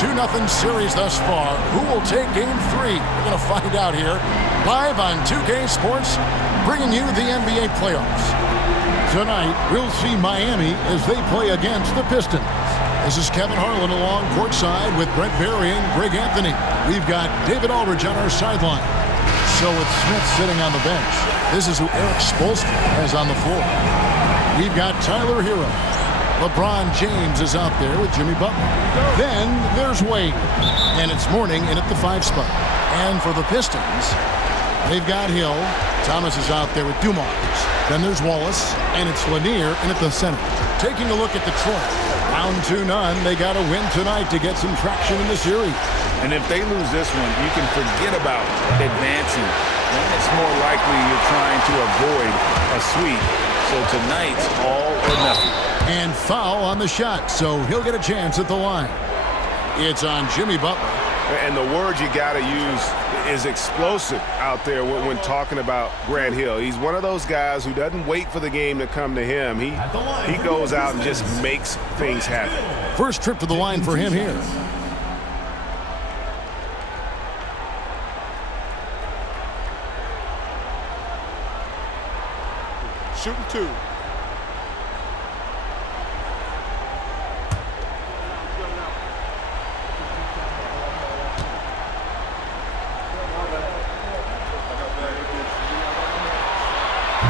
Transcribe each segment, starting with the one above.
2-0 series thus far. Who will take Game 3? We're going to find out here. Live on 2K Sports, bringing you the NBA playoffs. Tonight, we'll see Miami as they play against the Pistons. This is Kevin Harlan along courtside with Brent Barry and Greg Anthony. We've got David Aldridge on our sideline. So with Smith sitting on the bench, this is who Eric Spoelstra has on the floor. We've got Tyler Hero. LeBron James is out there with Jimmy Butler. Then there's Wade. And it's Mourning in at the 5 spot. And for the Pistons, they've got Hill. Thomas is out there with Dumars. Then there's Wallace. And it's Lanier in at the center. Taking a look at Detroit. Down 2-0. They got to win tonight to get some traction in the series. And if they lose this one, you can forget about advancing. Then it's more likely you're trying to avoid a sweep. So tonight's all or nothing. And foul on the shot, so he'll get a chance at the line. It's on Jimmy Butler. And the word you got to use is explosive out there when talking about Grant Hill. He's one of those guys who doesn't wait for the game to come to him. He goes out and just makes things happen. First trip to the line for him here. Shooting 2.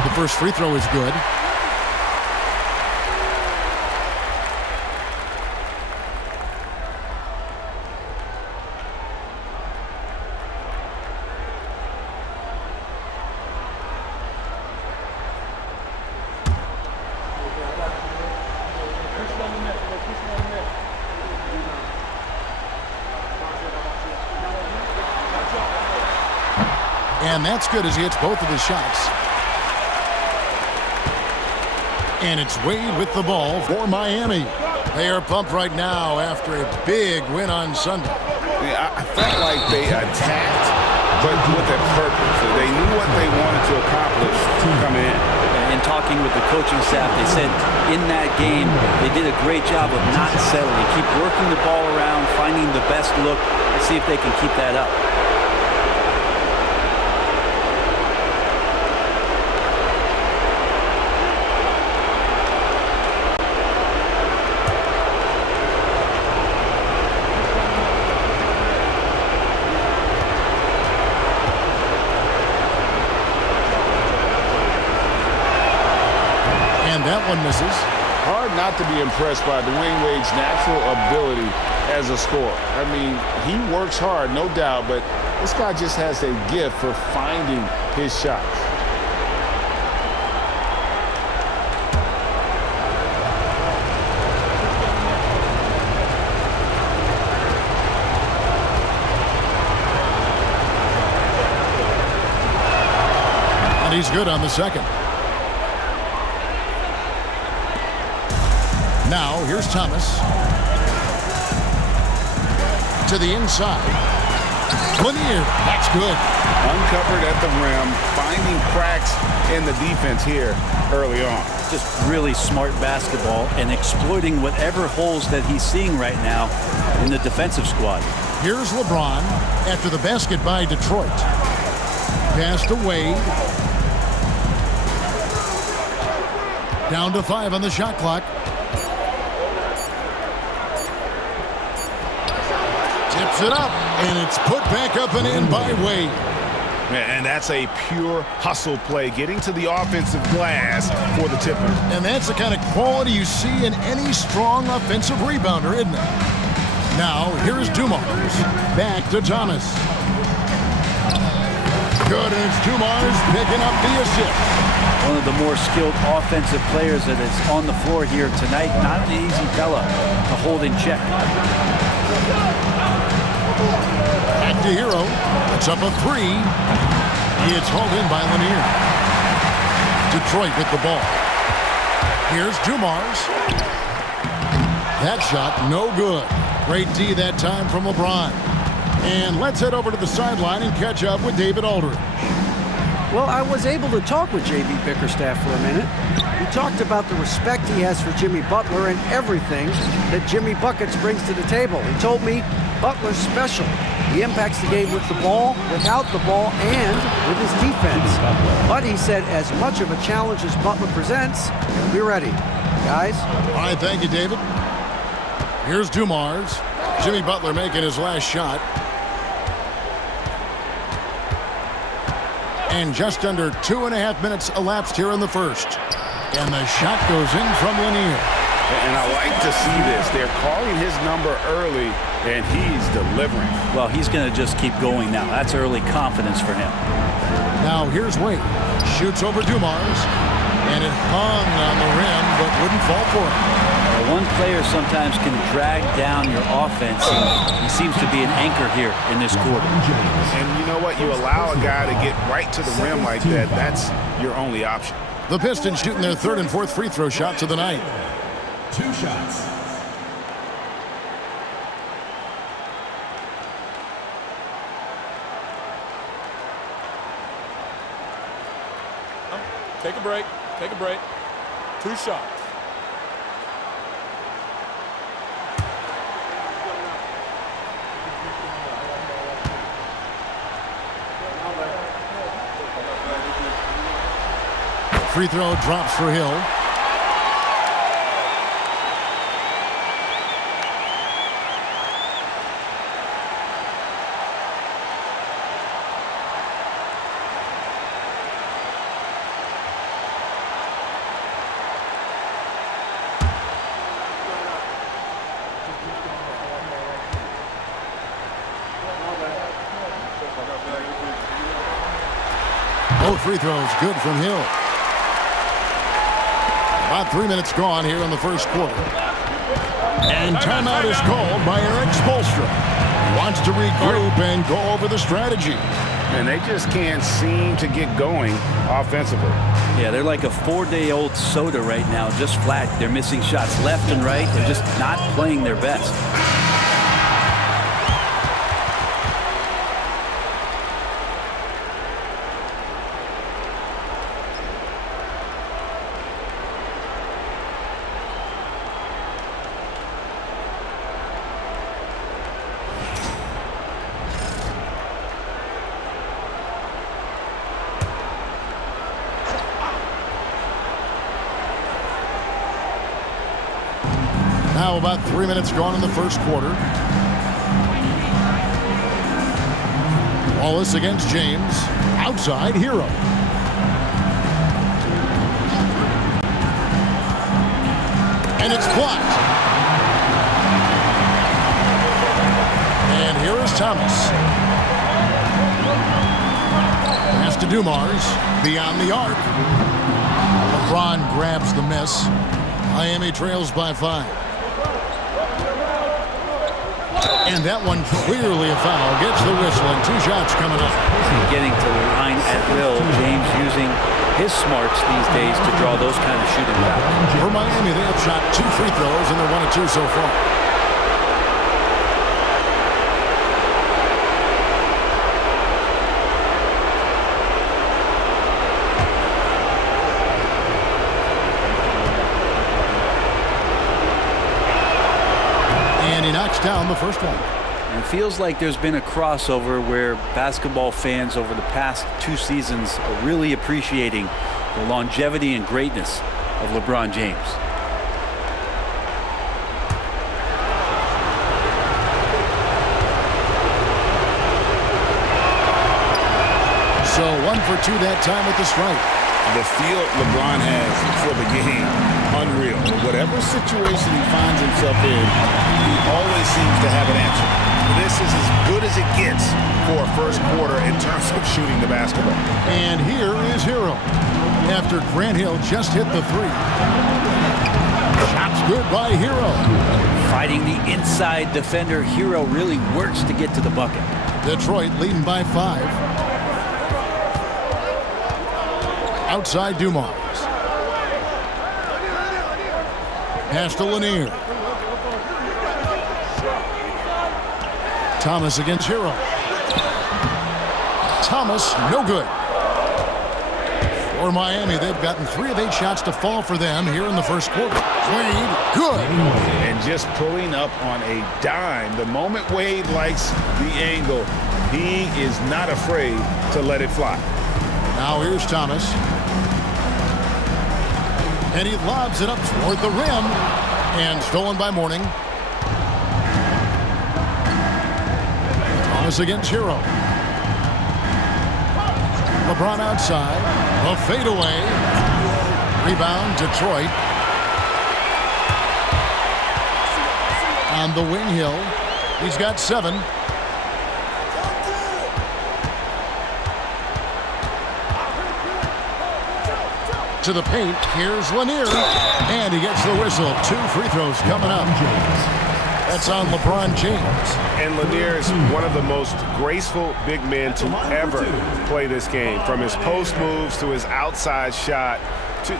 The first free throw is good. And that's good as he hits both of his shots. And it's Wade with the ball for Miami. They are pumped right now after a big win on Sunday. Yeah, I felt like they attacked, but with a purpose. They knew what they wanted to accomplish coming in. And talking with the coaching staff, they said in that game, they did a great job of not settling. Keep working the ball around, finding the best look, and see if they can keep that up. That one misses. Hard not to be impressed by Dwayne Wade's natural ability as a scorer. I mean, he works hard, no doubt, but this guy just has a gift for finding his shots. And he's good on the second. Now, here's Thomas. To the inside. Lanier, that's good. Uncovered at the rim, finding cracks in the defense here early on. Just really smart basketball and exploiting whatever holes that he's seeing right now in the defensive squad. Here's LeBron after the basket by Detroit. Pass to Wade. Down to 5 on the shot clock. Tips it up, and it's put back up and in by Wade. And that's a pure hustle play, getting to the offensive glass for the tipper. And that's the kind of quality you see in any strong offensive rebounder, isn't it? Now, here's Dumars. Back to Thomas. Good, and it's Dumars picking up the assist. One of the more skilled offensive players that is on the floor here tonight. Not an easy fella to hold in check. Back to Hero. It's up a 3. It's hauled in by Lanier. Detroit with the ball. Here's Dumars. That shot, no good. Great D that time from LeBron. And let's head over to the sideline and catch up with David Aldridge. Well, I was able to talk with J.B. Bickerstaff for a minute. He talked about the respect he has for Jimmy Butler and everything that Jimmy Buckets brings to the table. He told me Butler's special. He impacts the game with the ball, without the ball, and with his defense. But he said as much of a challenge as Butler presents, he'll be ready. Guys? All right, thank you, David. Here's Dumars. Jimmy Butler making his last shot. And just under 2.5 minutes elapsed here in the first. And the shot goes in from Lanier. And I like to see this. They're calling his number early, and he's delivering. Well, he's going to just keep going now. That's early confidence for him. Now here's Wade. Shoots over Dumars. And it hung on the rim, but wouldn't fall for him. One player sometimes can drag down your offense. He seems to be an anchor here in this quarter. And you know what? You allow a guy to get right to the rim like that. That's your only option. The Pistons shooting their third and fourth free throw shots of the night. 2 shots. Take a break. Take a break. 2 shots. Free throw drops for Hill. Both free throws good from Hill. About 3 minutes gone here in the first quarter. And timeout is called by Eric Spoelstra. He wants to regroup and go over the strategy. And they just can't seem to get going offensively. Yeah, they're like a 4-day-old soda right now, just flat. They're missing shots left and right. They're just not playing their best. Now about 3 minutes gone in the first quarter. Wallace against James. Outside, Hero. And it's blocked. And here is Thomas. Pass to Dumars. Beyond the arc. LeBron grabs the miss. Miami trails by 5. And that one clearly a foul. Gets the whistle and 2 shots coming up. Getting to the line at will. James using his smarts these days to draw those kind of shooting fouls. For Miami, they have shot 2 free throws and they're 1 of 2 so far. Knocks down the first one. It feels like there's been a crossover where basketball fans over the past 2 seasons are really appreciating the longevity and greatness of LeBron James. So 1 for 2 that time with the strike. The feel LeBron has for the game, unreal. Whatever situation he finds himself in, he always seems to have an answer. This is as good as it gets for a first quarter in terms of shooting the basketball. And here is Hero. After Grant Hill just hit the 3. Shots good by Hero. Fighting the inside defender, Hero really works to get to the bucket. Detroit leading by 5. Outside Dumars. Pass to Lanier. Thomas against Hero. Thomas, no good. For Miami, they've gotten 3 of 8 shots to fall for them here in the first quarter. Wade, good. And just pulling up on a dime. The moment Wade likes the angle, he is not afraid to let it fly. Now here's Thomas. And he lobs it up toward the rim. And stolen by Mourning. Thomas against Hero. LeBron outside. A fadeaway. Rebound, Detroit. On the wing, Hill. He's got 7. To the paint. Here's Lanier. And he gets the whistle. 2 free throws coming up. That's on LeBron James. And Lanier is one of the most graceful big men to ever play this game. From his post moves to his outside shot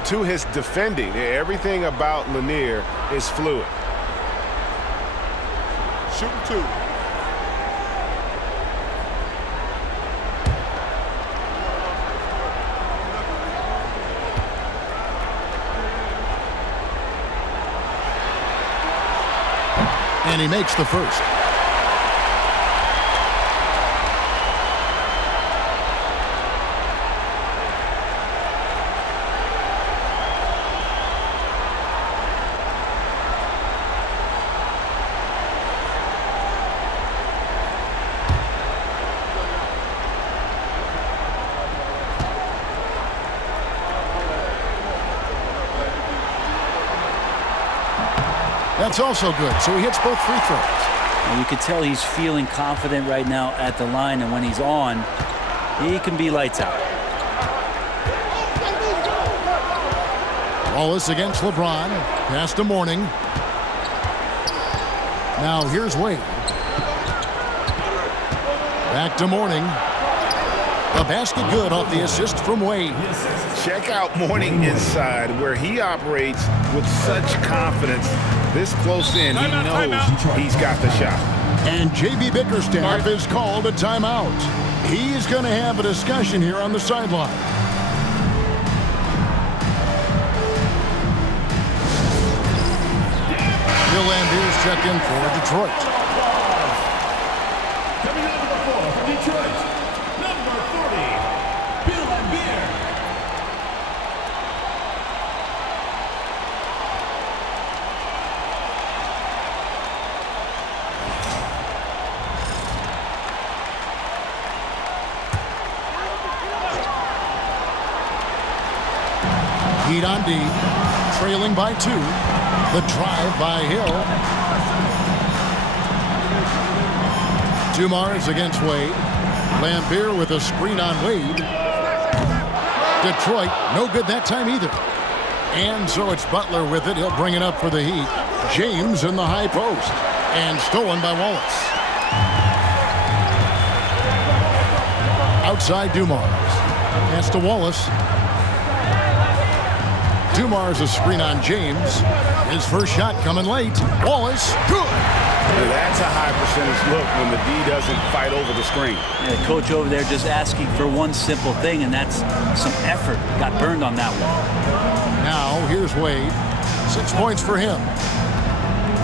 to his defending. Everything about Lanier is fluid. Shooting 2. And he makes the first. That's also good. So he hits both free throws. And you can tell he's feeling confident right now at the line, and when he's on, he can be lights out. Wallace against LeBron. Pass to Mourning. Now here's Wade. Back to Mourning. A basket good off the assist from Wade. Check out Mourning inside, where he operates with such confidence. This close in, he knows he's got the shot. And JB Bickerstaff is called a timeout. He's going to have a discussion here on the sideline. Bill Landers check in for Detroit. Coming out of the floor for Detroit, number 40, Bill Laimbeer. Heat on D, trailing by 2. The drive by Hill. Dumars against Wade. Laimbeer with a screen on Wade. Detroit, no good that time either. And so it's Butler with it. He'll bring it up for the Heat. James in the high post. And stolen by Wallace. Outside Dumars. Pass to Wallace. Dumars a screen on James. His first shot coming late. Wallace, good. That's a high percentage look when the D doesn't fight over the screen. Yeah, the coach over there just asking for one simple thing, and that's some effort. Got burned on that one. Now here's Wade. 6 points for him.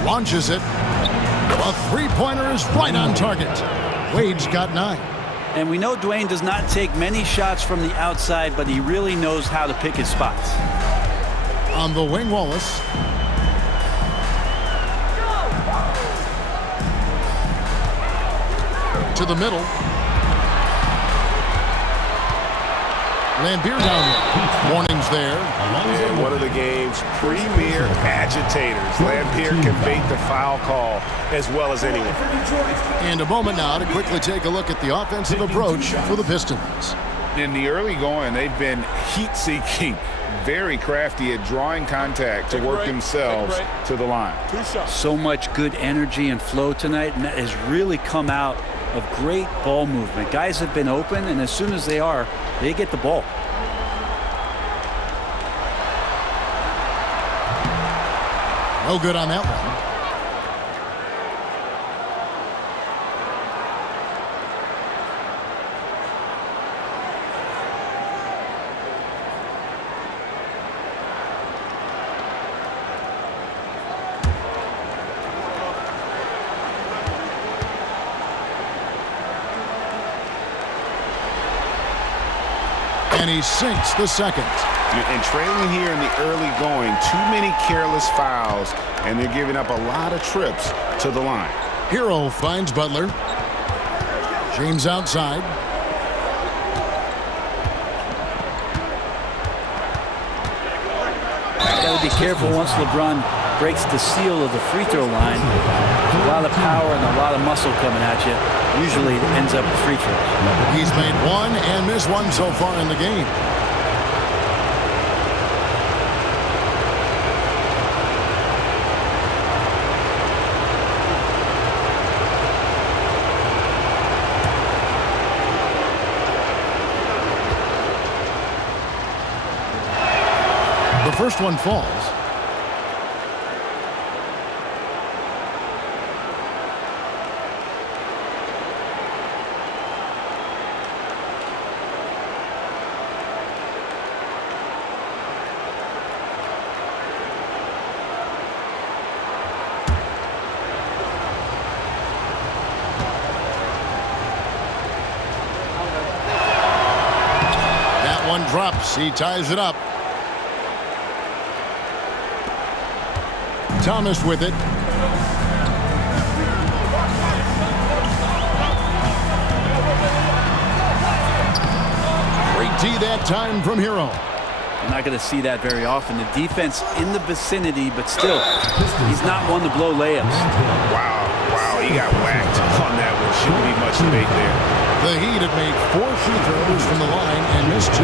Launches it. A three-pointer is right on target. Wade's got 9. And we know Dwayne does not take many shots from the outside, but he really knows how to pick his spots. On the wing, Wallace. To the middle. Laimbeer down there. Warnings there. And one of the game's premier agitators. Laimbeer can bait the foul call as well as anyone. And a moment now to quickly take a look at the offensive approach for the Pistons. In the early going, they've been heat-seeking, very crafty at drawing contact to work themselves to the line. 2 shots. So much good energy and flow tonight, and that has really come out of great ball movement. Guys have been open, and as soon as they are, they get the ball. No good on that one. And he sinks the second. And trailing here in the early going, too many careless fouls, and they're giving up a lot of trips to the line. Hero finds Butler. James outside. Got to be careful once LeBron breaks the seal of the free throw line. A lot of power and a lot of muscle coming at you. Usually it ends up with free throws. He's made one and missed one so far in the game. The first one falls. That one drops. He ties it up. Thomas with it. Great D that time from Hero. You're not going to see that very often. The defense in the vicinity, but still, he's not one to blow layups. Wow, he got whacked on that one. Shouldn't be much debate there. The Heat have made 4 free throws from the line and missed 2.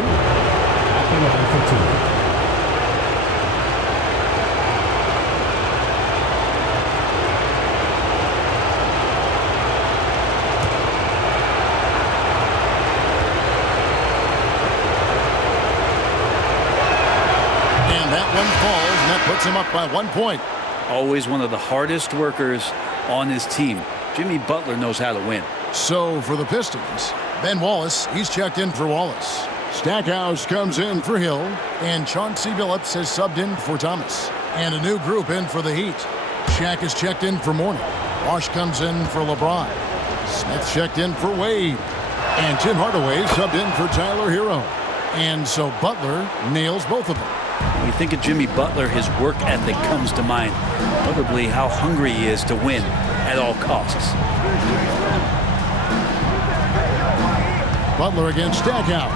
Falls, and that puts him up by 1 point. Always one of the hardest workers on his team. Jimmy Butler knows how to win. So for the Pistons, Ben Wallace, he's checked in for Wallace. Stackhouse comes in for Hill, and Chauncey Billups has subbed in for Thomas. And a new group in for the Heat. Shaq is checked in for Mourning. Wash comes in for LeBron. Smith checked in for Wade. And Tim Hardaway subbed in for Tyler Hero. And so Butler nails both of them. When you think of Jimmy Butler, his work ethic comes to mind. Notably how hungry he is to win at all costs. Butler against Stackhouse.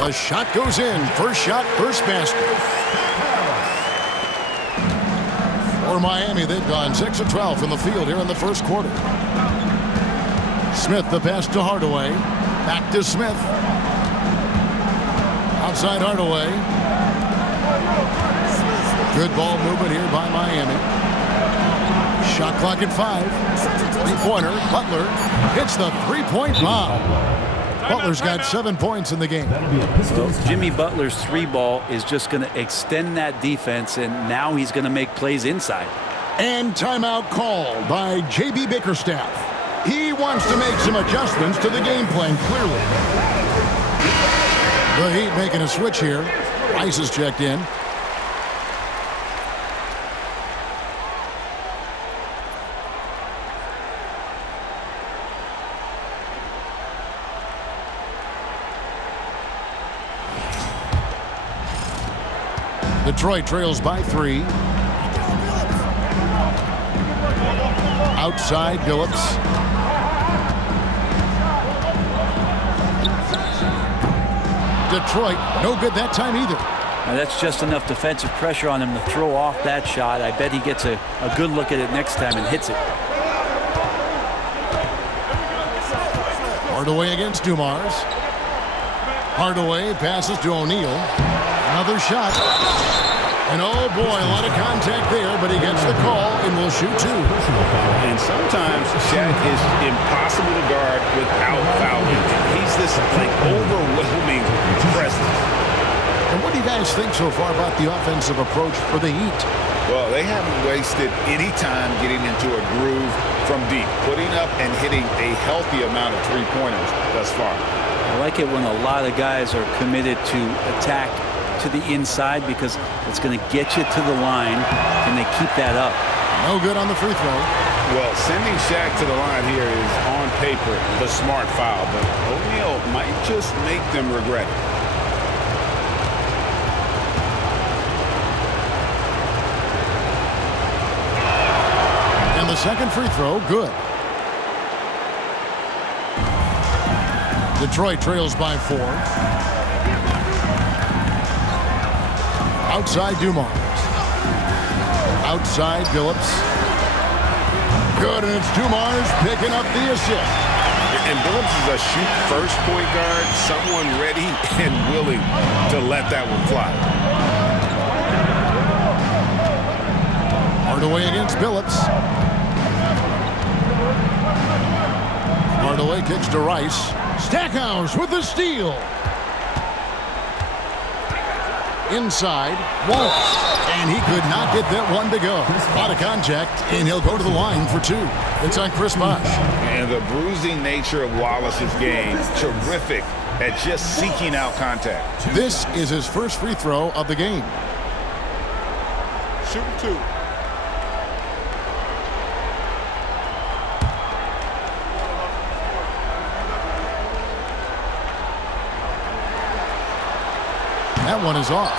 A shot goes in. First shot, first basket. For Miami, they've gone 6 of 12 from the field here in the first quarter. Smith, the pass to Hardaway. Back to Smith. Outside Hardaway. Good ball movement here by Miami. Shot clock at 5. Three-pointer. Butler hits the three-point bomb. Butler's got 7 points in the game. Well, Jimmy Butler's 3-ball is just going to extend that defense, and now he's going to make plays inside. And timeout called by J.B. Bickerstaff. He wants to make some adjustments to the game plan, clearly. The Heat making a switch here. Rice is checked in. Detroit trails by 3. Outside Billups. Detroit, no good that time either. Now that's just enough defensive pressure on him to throw off that shot. I bet he gets a good look at it next time and hits it. Hardaway against Dumars. Hardaway passes to O'Neal. Another shot. And oh boy, a lot of contact there, but he gets the call and will shoot 2. And sometimes Shaq is impossible to guard without fouling. He's this overwhelming presence. And what do you guys think so far about the offensive approach for the Heat? Well, they haven't wasted any time getting into a groove from deep, putting up and hitting a healthy amount of three-pointers thus far. I like it when a lot of guys are committed to attack to the inside because it's going to get you to the line. Can they keep that up? No good on the free throw. Well, sending Shaq to the line here is on paper the smart foul, but O'Neal might just make them regret it. And the second free throw, good. Detroit trails by 4. Outside Dumars. Outside Billups. Good, and it's Dumars picking up the assist. And Billups is a shoot-first point guard, someone ready and willing to let that one fly. Hardaway against Billups. Hardaway kicks to Rice. Stackhouse with the steal. Inside, Wallace. And he could not get that one to go. A lot of contact, and he'll go to the line for 2. It's on Chris Bosh. And the bruising nature of Wallace's game, terrific at just seeking out contact. This is his first free throw of the game. Shooting 2. That one is off.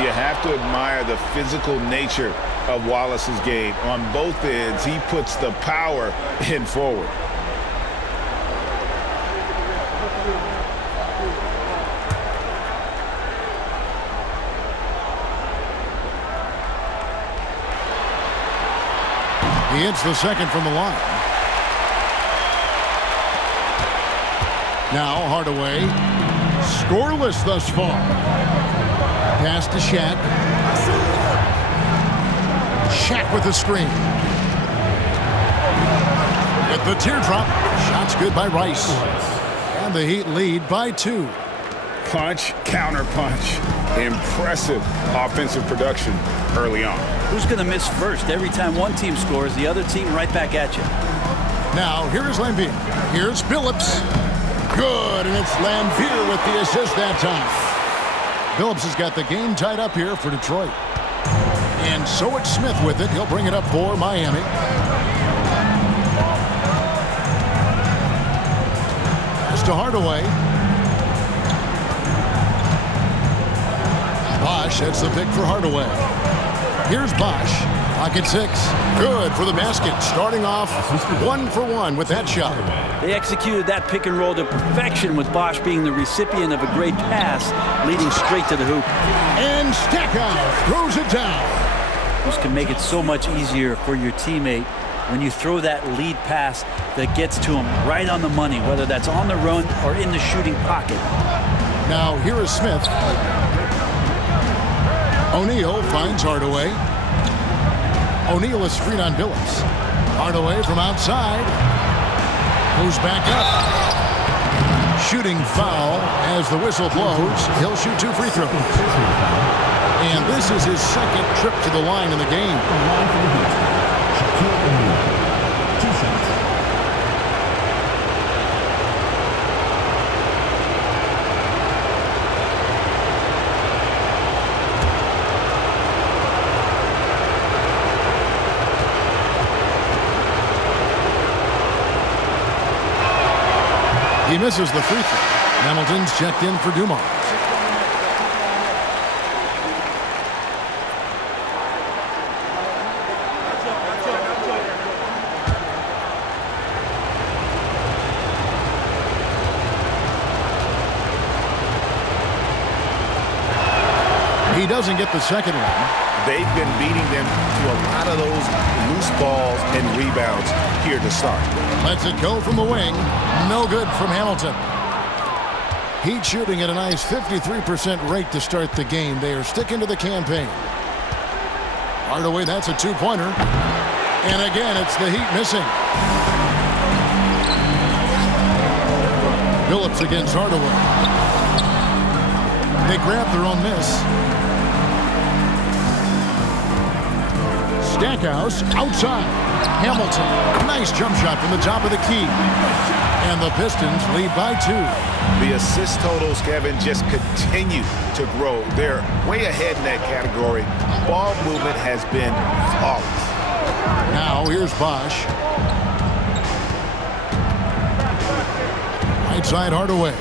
You have to admire the physical nature of Wallace's game. On both ends, he puts the power in forward. He hits the second from the line. Now Hardaway, scoreless thus far. Pass to Shaq. Shaq with the screen. With the teardrop. Shot's good by Rice. And the Heat lead by 2. Punch, counter punch. Impressive offensive production early on. Who's going to miss first? Every time one team scores, the other team right back at you. Now, here's Lambier. Here's Billups. Good, and it's Lambier with the assist that time. Billups has got the game tied up here for Detroit. And so it's Smith with it. He'll bring it up for Miami. Pass to Hardaway. Bosh, that's the pick for Hardaway. Here's Bosh. Pocket 6. Good for the basket. Starting off 1 for 1 with that shot. They executed that pick and roll to perfection, with Bosh being the recipient of a great pass, leading straight to the hoop. And Stackhouse throws it down. This can make it so much easier for your teammate when you throw that lead pass that gets to him right on the money, whether that's on the run or in the shooting pocket. Now here is Smith. O'Neal finds Hardaway. O'Neal is screen on Billups. Hardaway from outside. Moves back up. Shooting foul as the whistle blows. He'll shoot 2 free throws. And this is his second trip to the line in the game. He misses the free throw. Hamilton's checked in for Dumars. He doesn't get the second one. They've been beating them to a lot of those loose balls and rebounds here to start. Lets it go from the wing. No good from Hamilton. Heat shooting at a nice 53% rate to start the game. They are sticking to the campaign. Hardaway, that's a 2-pointer. And again, it's the Heat missing. Billups against Hardaway. They grab their own miss. Stackhouse outside. Hamilton. Nice jump shot from the top of the key. And the Pistons lead by 2. The assist totals, Kevin, just continue to grow. They're way ahead in that category. Ball movement has been flawless. Now here's Bosch. Right side Hardaway.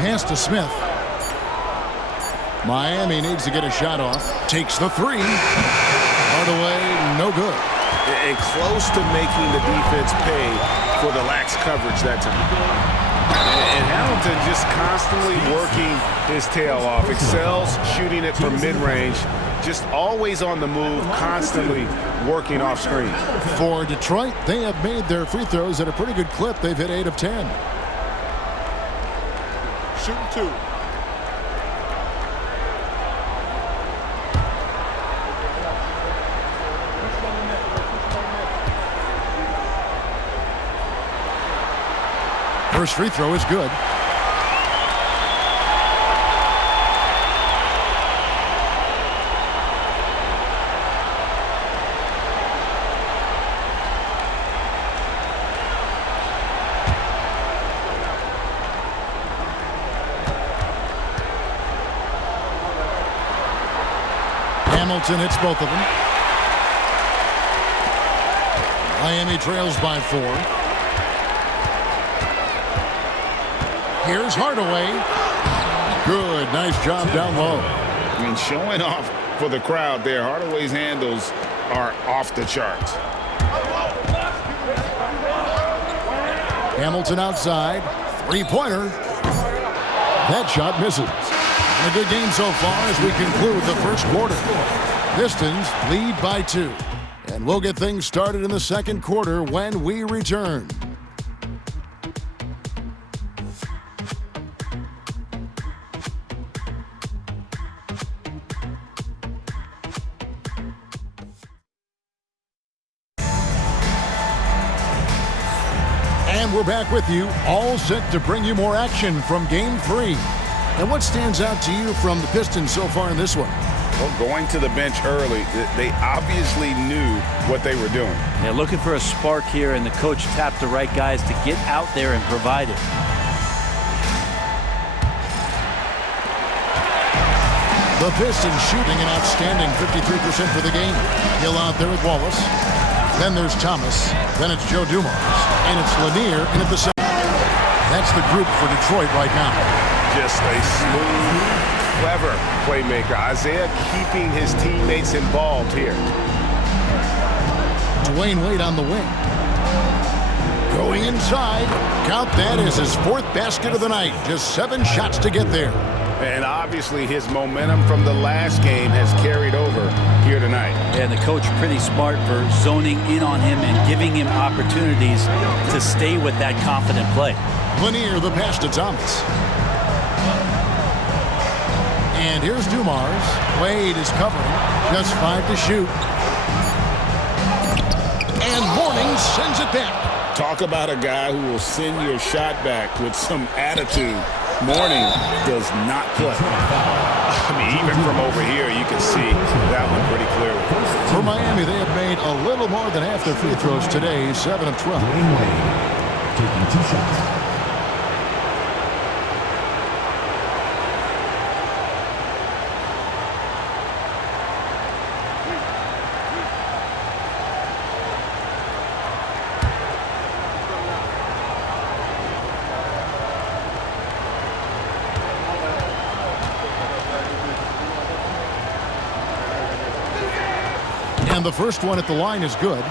Pass to Smith. Miami needs to get a shot off. Takes the three. Hardaway, no good. And close to making the defense pay for the lax coverage that time. And Hamilton just constantly working his tail off. Excels shooting it from mid-range. Just always on the move, constantly working off screen. For Detroit, they have made their free throws at a pretty good clip. They've hit 8 of 10. Shooting 2. First free throw is good. Hamilton hits both of them. Miami trails by 4. Here's Hardaway. Good. Nice job down low. I mean, showing off for the crowd there. Hardaway's handles are off the charts. Hamilton outside. Three-pointer. That shot misses. And a good game so far as we conclude the first quarter. Pistons lead by 2. And we'll get things started in the second quarter when we return. And we're back with you, all set to bring you more action from Game 3. And what stands out to you from the Pistons so far in this one? Well, going to the bench early, they obviously knew what they were doing. They're looking for a spark here, and the coach tapped the right guys to get out there and provide it. The Pistons shooting an outstanding 53% for the game. Hill out there with Wallace. Then there's Thomas. Then it's Joe Dumars. And it's Lanier in at the center. That's the group for Detroit right now. Just a smooth, clever playmaker. Isaiah keeping his teammates involved here. Dwayne Wade on the wing. Going inside. Count that as his 4th basket of the night. Just 7 shots to get there. And obviously his momentum from the last game has carried over here tonight. And the coach pretty smart for zoning in on him and giving him opportunities to stay with that confident play. Lanier, the pass to Thomas. And here's Dumars. Wade is covering. Just 5 to shoot. And Mourning sends it back. Talk about a guy who will send your shot back with some attitude. Mourning does not play. I mean, even from over here, you can see that one pretty clearly. For Miami, they have made a little more than half their free throws today, 7 of 12. Dwayne Wade taking 2 shots. And the first one at the line is good.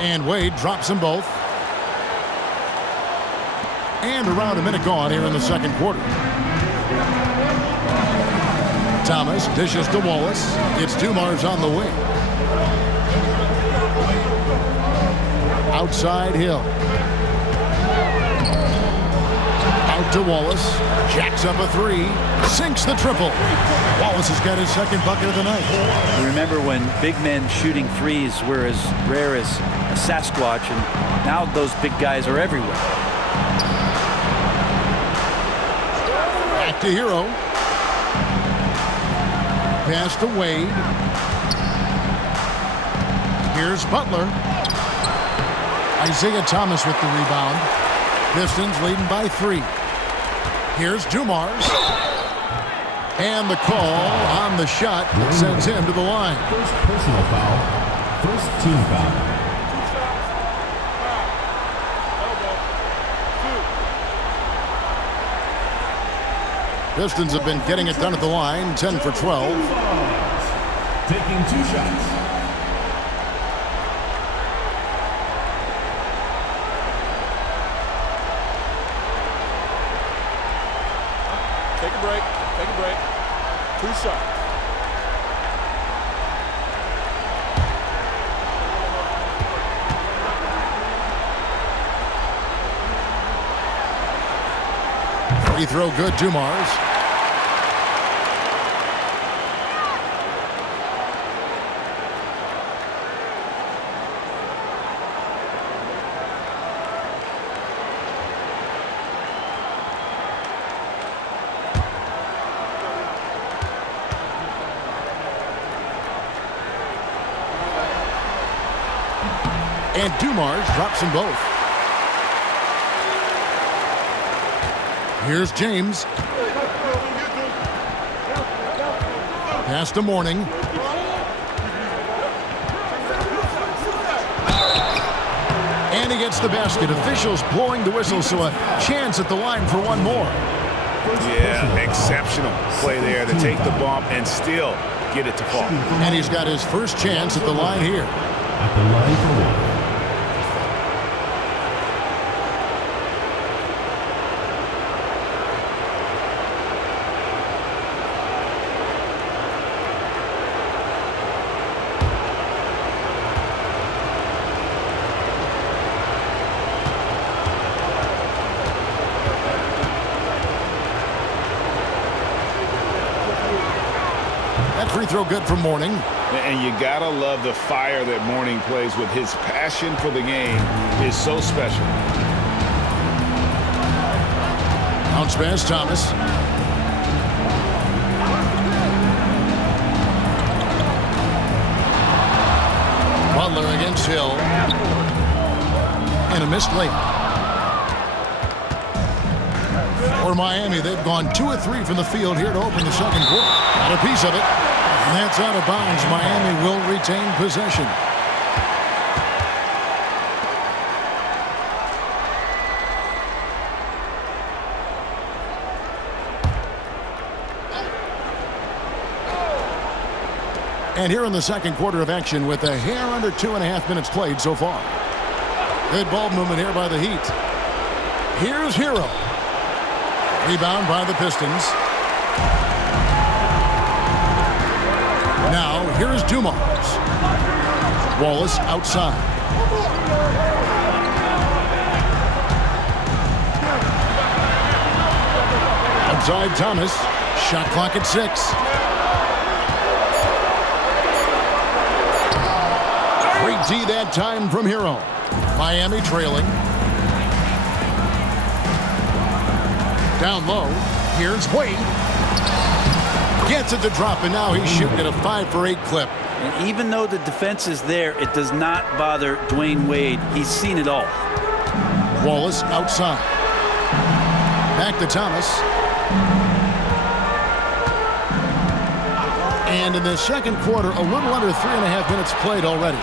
And Wade drops them both. And around a minute gone here in the second quarter. Thomas dishes to Wallace. It's Dumars on the wing. Outside Hill. to Wallace. Jacks up a three. Sinks the triple. Wallace has got his second bucket of the night. Remember when big men shooting threes were as rare as a Sasquatch, and now those big guys are everywhere. Back to Hero. Pass to Wade. Here's Butler. Isaiah Thomas with the rebound. Pistons leading by 3. Here's Dumars. And the call on the shot that sends him to the line. First personal foul. First team foul. Pistons have been getting it done at the line, 10 for 12. Taking 2 shots. Take a break. Take a break. 2 shots. Free throw good, Dumars. And Dumars drops them both. Here's James. Pass to Mourning. And he gets the basket. Officials blowing the whistle, so a chance at the line for one more. Yeah, exceptional play there to take the bump and still get it to fall. And he's got his first chance at the line here. At the line for one. That free throw good for Mourning. And you gotta love the fire that Mourning plays with. His passion for the game is so special. Bounce pass, Thomas. Butler against Hill. And a missed layup. For Miami, they've gone 2 of 3 from the field here to open the second quarter. Got a piece of it. And that's out of bounds. Miami will retain possession. And here in the second quarter of action with a hair under 2.5 minutes played so far. Good ball movement here by the Heat. Here's Hero. Rebound by the Pistons. Now, here's Dumars. Wallace outside. Outside Thomas. Shot clock at 6. Great D that time from Hero. Miami trailing. Down low. Here's Wade. Gets it to drop, and now he's shooting at a 5 for 8 clip. And even though the defense is there, it does not bother Dwayne Wade. He's seen it all. Wallace outside. Back to Thomas. And in the second quarter, a little under 3.5 minutes played already.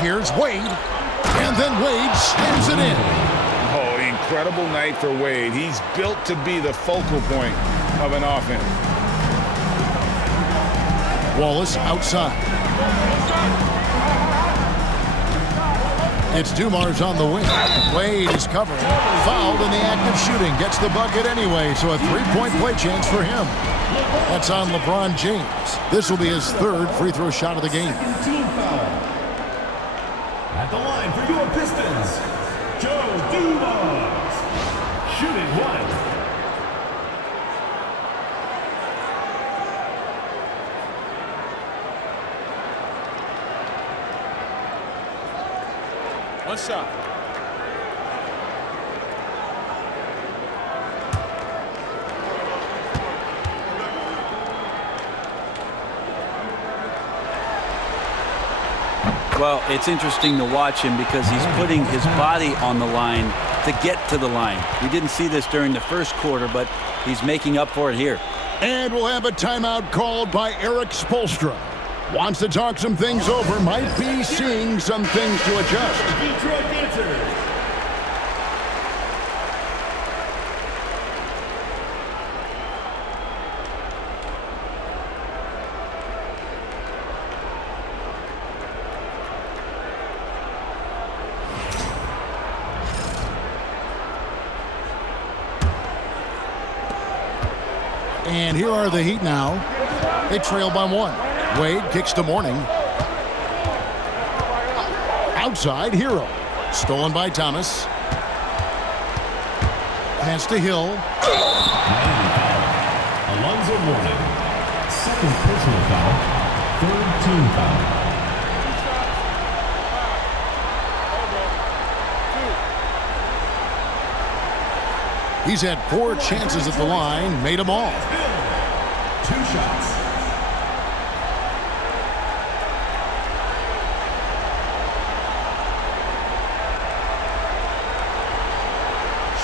Here's Wade. And then Wade slams it in. Oh, incredible night for Wade. He's built to be the focal point of an offense. Wallace outside. It's Dumars on the wing. Wade is covering. Fouled in the act of shooting. Gets the bucket anyway, so a 3-point play chance for him. That's on LeBron James. This will be his 3rd free throw shot of the game. Team foul. At the line for your Pistons, Joe Dumars. shooting one. One shot. Well, it's interesting to watch him because he's putting his body on the line to get to the line. We didn't see this during the first quarter, but he's making up for it here. And we'll have a timeout called by Eric Spoelstra. Wants to talk some things over, might be seeing some things to adjust. Detroit answers. And here are the Heat now. They trail by one. Wade kicks to Mourning. Outside, Hero. Stolen by Thomas. Pass to Hill. Alonzo Mourning. Second personal foul. Third team foul. He's had 4 chances at the line, made them all. 2 shots.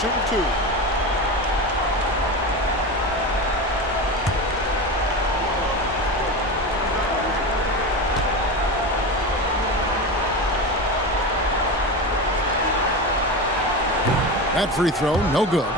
Shooting 2. That free throw, no good.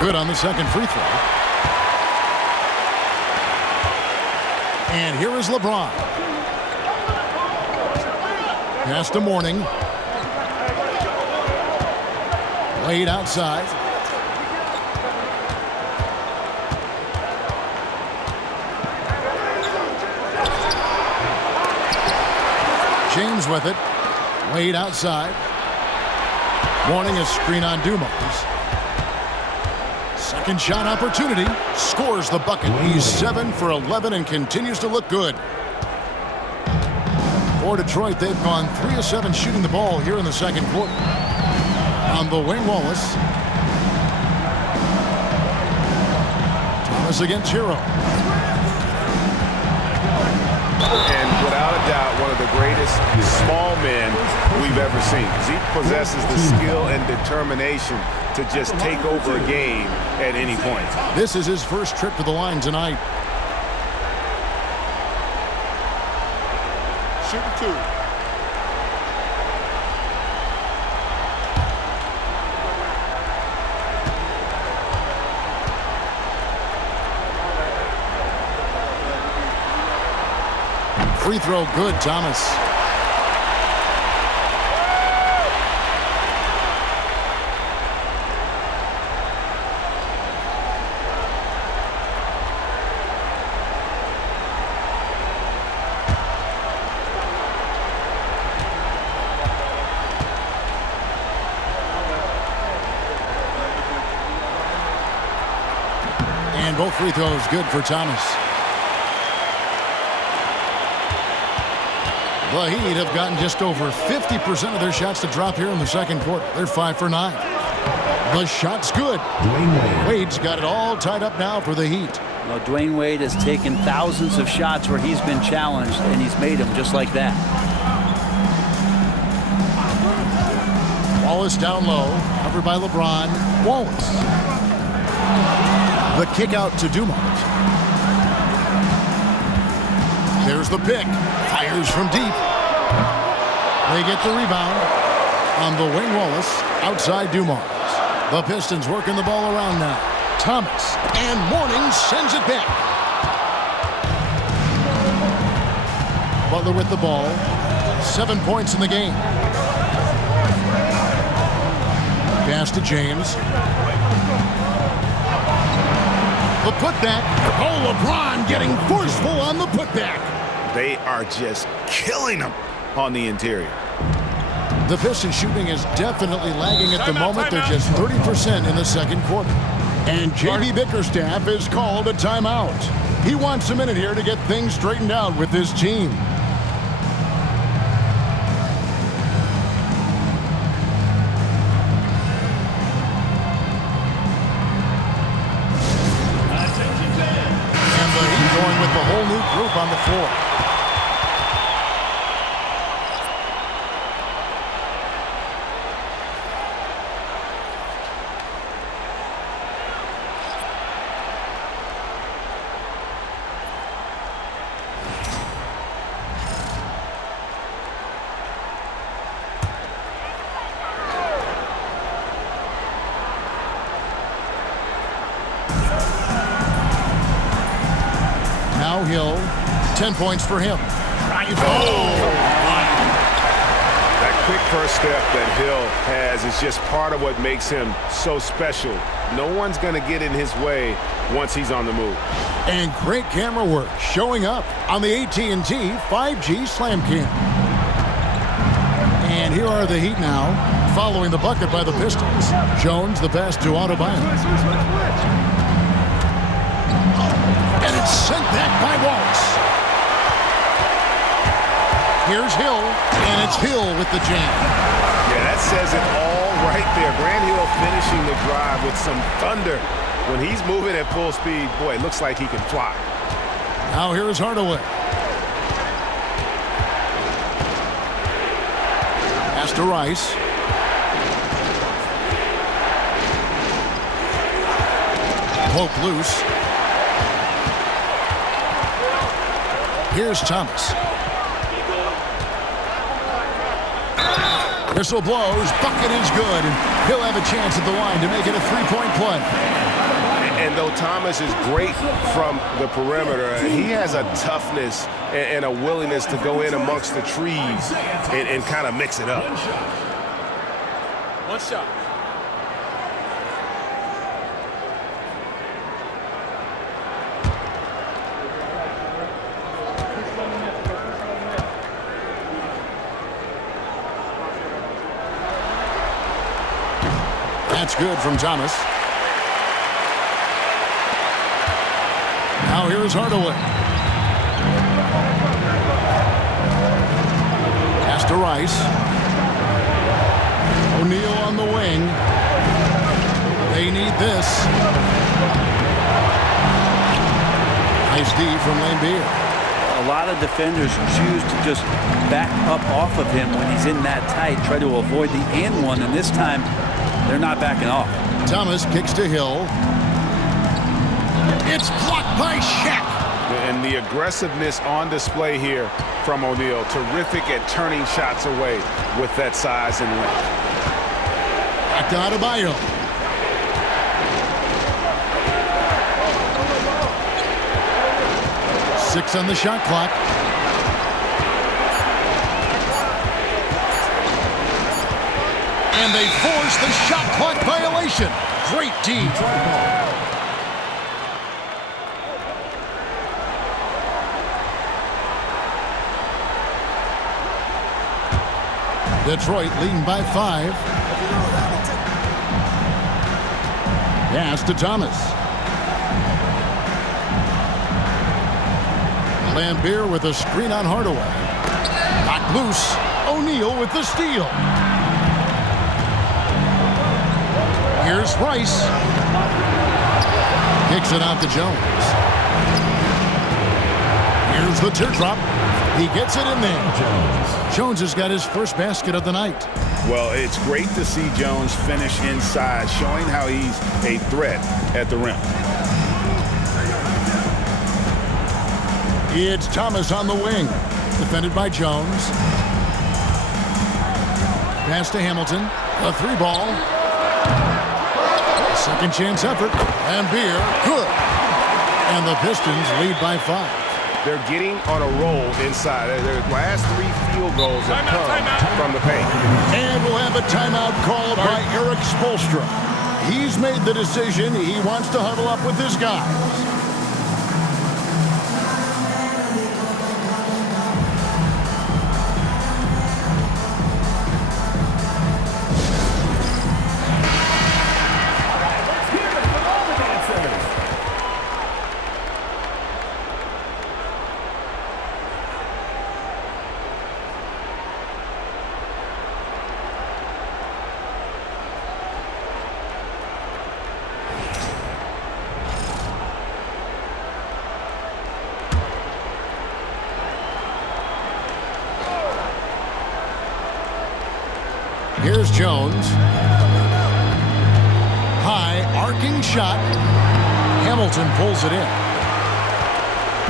Good on the second free throw. And here is LeBron. Pass to Mourning. Wade outside. James with it. Wade outside. Mourning a screen on Dumars. Second shot opportunity. Scores the bucket. He's 7 for 11 and continues to look good. For Detroit, they've gone 3 of 7 shooting the ball here in the second quarter. On the wing, Wallace. Thomas against Hero. And without a doubt, one of the greatest small men we've ever seen. He possesses the skill and determination to just take over a game at any point. This is his first trip to the line tonight. Shooting 2. Free throw good, Thomas. And both free throws good for Thomas. The Heat have gotten just over 50% of their shots to drop here in the second quarter. They're 5 for 9. The shot's good. Wade's got it all tied up now for the Heat. Well, Dwayne Wade has taken thousands of shots where he's been challenged, and he's made them just like that. Wallace down low, covered by LeBron. Wallace. The kick out to Dumars. There's the pick. Fires from deep. They get the rebound. On the wing, Wallace. Outside Dumars. The Pistons working the ball around now. Thomas, and Mourning sends it back. Butler with the ball. 7 points in the game. Pass to James. The putback. Oh, LeBron getting forceful on the putback. They are just killing them on the interior. The Pistons shooting is definitely lagging at the moment. They're just 30% in the second quarter. And J.B. Bickerstaff is called a timeout. He wants a minute here to get things straightened out with his team. And the Heat going with the whole new group on the floor. Now Hill, 10 points for him. That quick first step that Hill has is just part of what makes him so special. No one's going to get in his way once he's on the move. And great camera work showing up on the AT&T 5G Slam Cam. And here are the Heat now, following the bucket by the Pistons. Jones, the pass to Adebayo. And it's sent back by Wallace. Here's Hill, and it's Hill with the jam. Yeah, that says it all right there. Grant Hill finishing the drive with some thunder. When he's moving at full speed, boy, it looks like he can fly. Now here's Hardaway. Pass to Rice. Poke loose. Here's Thomas. Whistle blows, bucket is good, and he'll have a chance at the line to make it a three-point play. And though Thomas is great from the perimeter, he has a toughness and a willingness to go in amongst the trees and kind of mix it up. One shot. That's good from Thomas. Now here's Hardaway. Pass to Rice. O'Neal on the wing. They need this. Nice D from Lambeer. A lot of defenders choose to just back up off of him when he's in that tight, try to avoid the and one, and this time they're not backing off. Thomas kicks to Hill. It's blocked by Shaq. And the aggressiveness on display here from O'Neal. Terrific at turning shots away with that size and length. Back to Adebayo. Six on the shot clock. And they force the shot clock violation. Great D. Detroit leading by 5. Pass to Thomas. Lambeer with a screen on Hardaway. Knocked loose. O'Neal with the steal. Here's Rice. Kicks it out to Jones. Here's the teardrop. He gets it in there. Jones has got his first basket of the night. Well, it's great to see Jones finish inside, showing how he's a threat at the rim. It's Thomas on the wing. Defended by Jones. Pass to Hamilton. A 3 ball. Second chance effort. And Beer, good. And the Pistons lead by 5. They're getting on a roll inside. Their last 3 field goals have come from the paint. And we'll have a timeout called by Eric Spoelstra. He's made the decision. He wants to huddle up with his guys. Here's Jones. High, arcing shot. Hamilton pulls it in.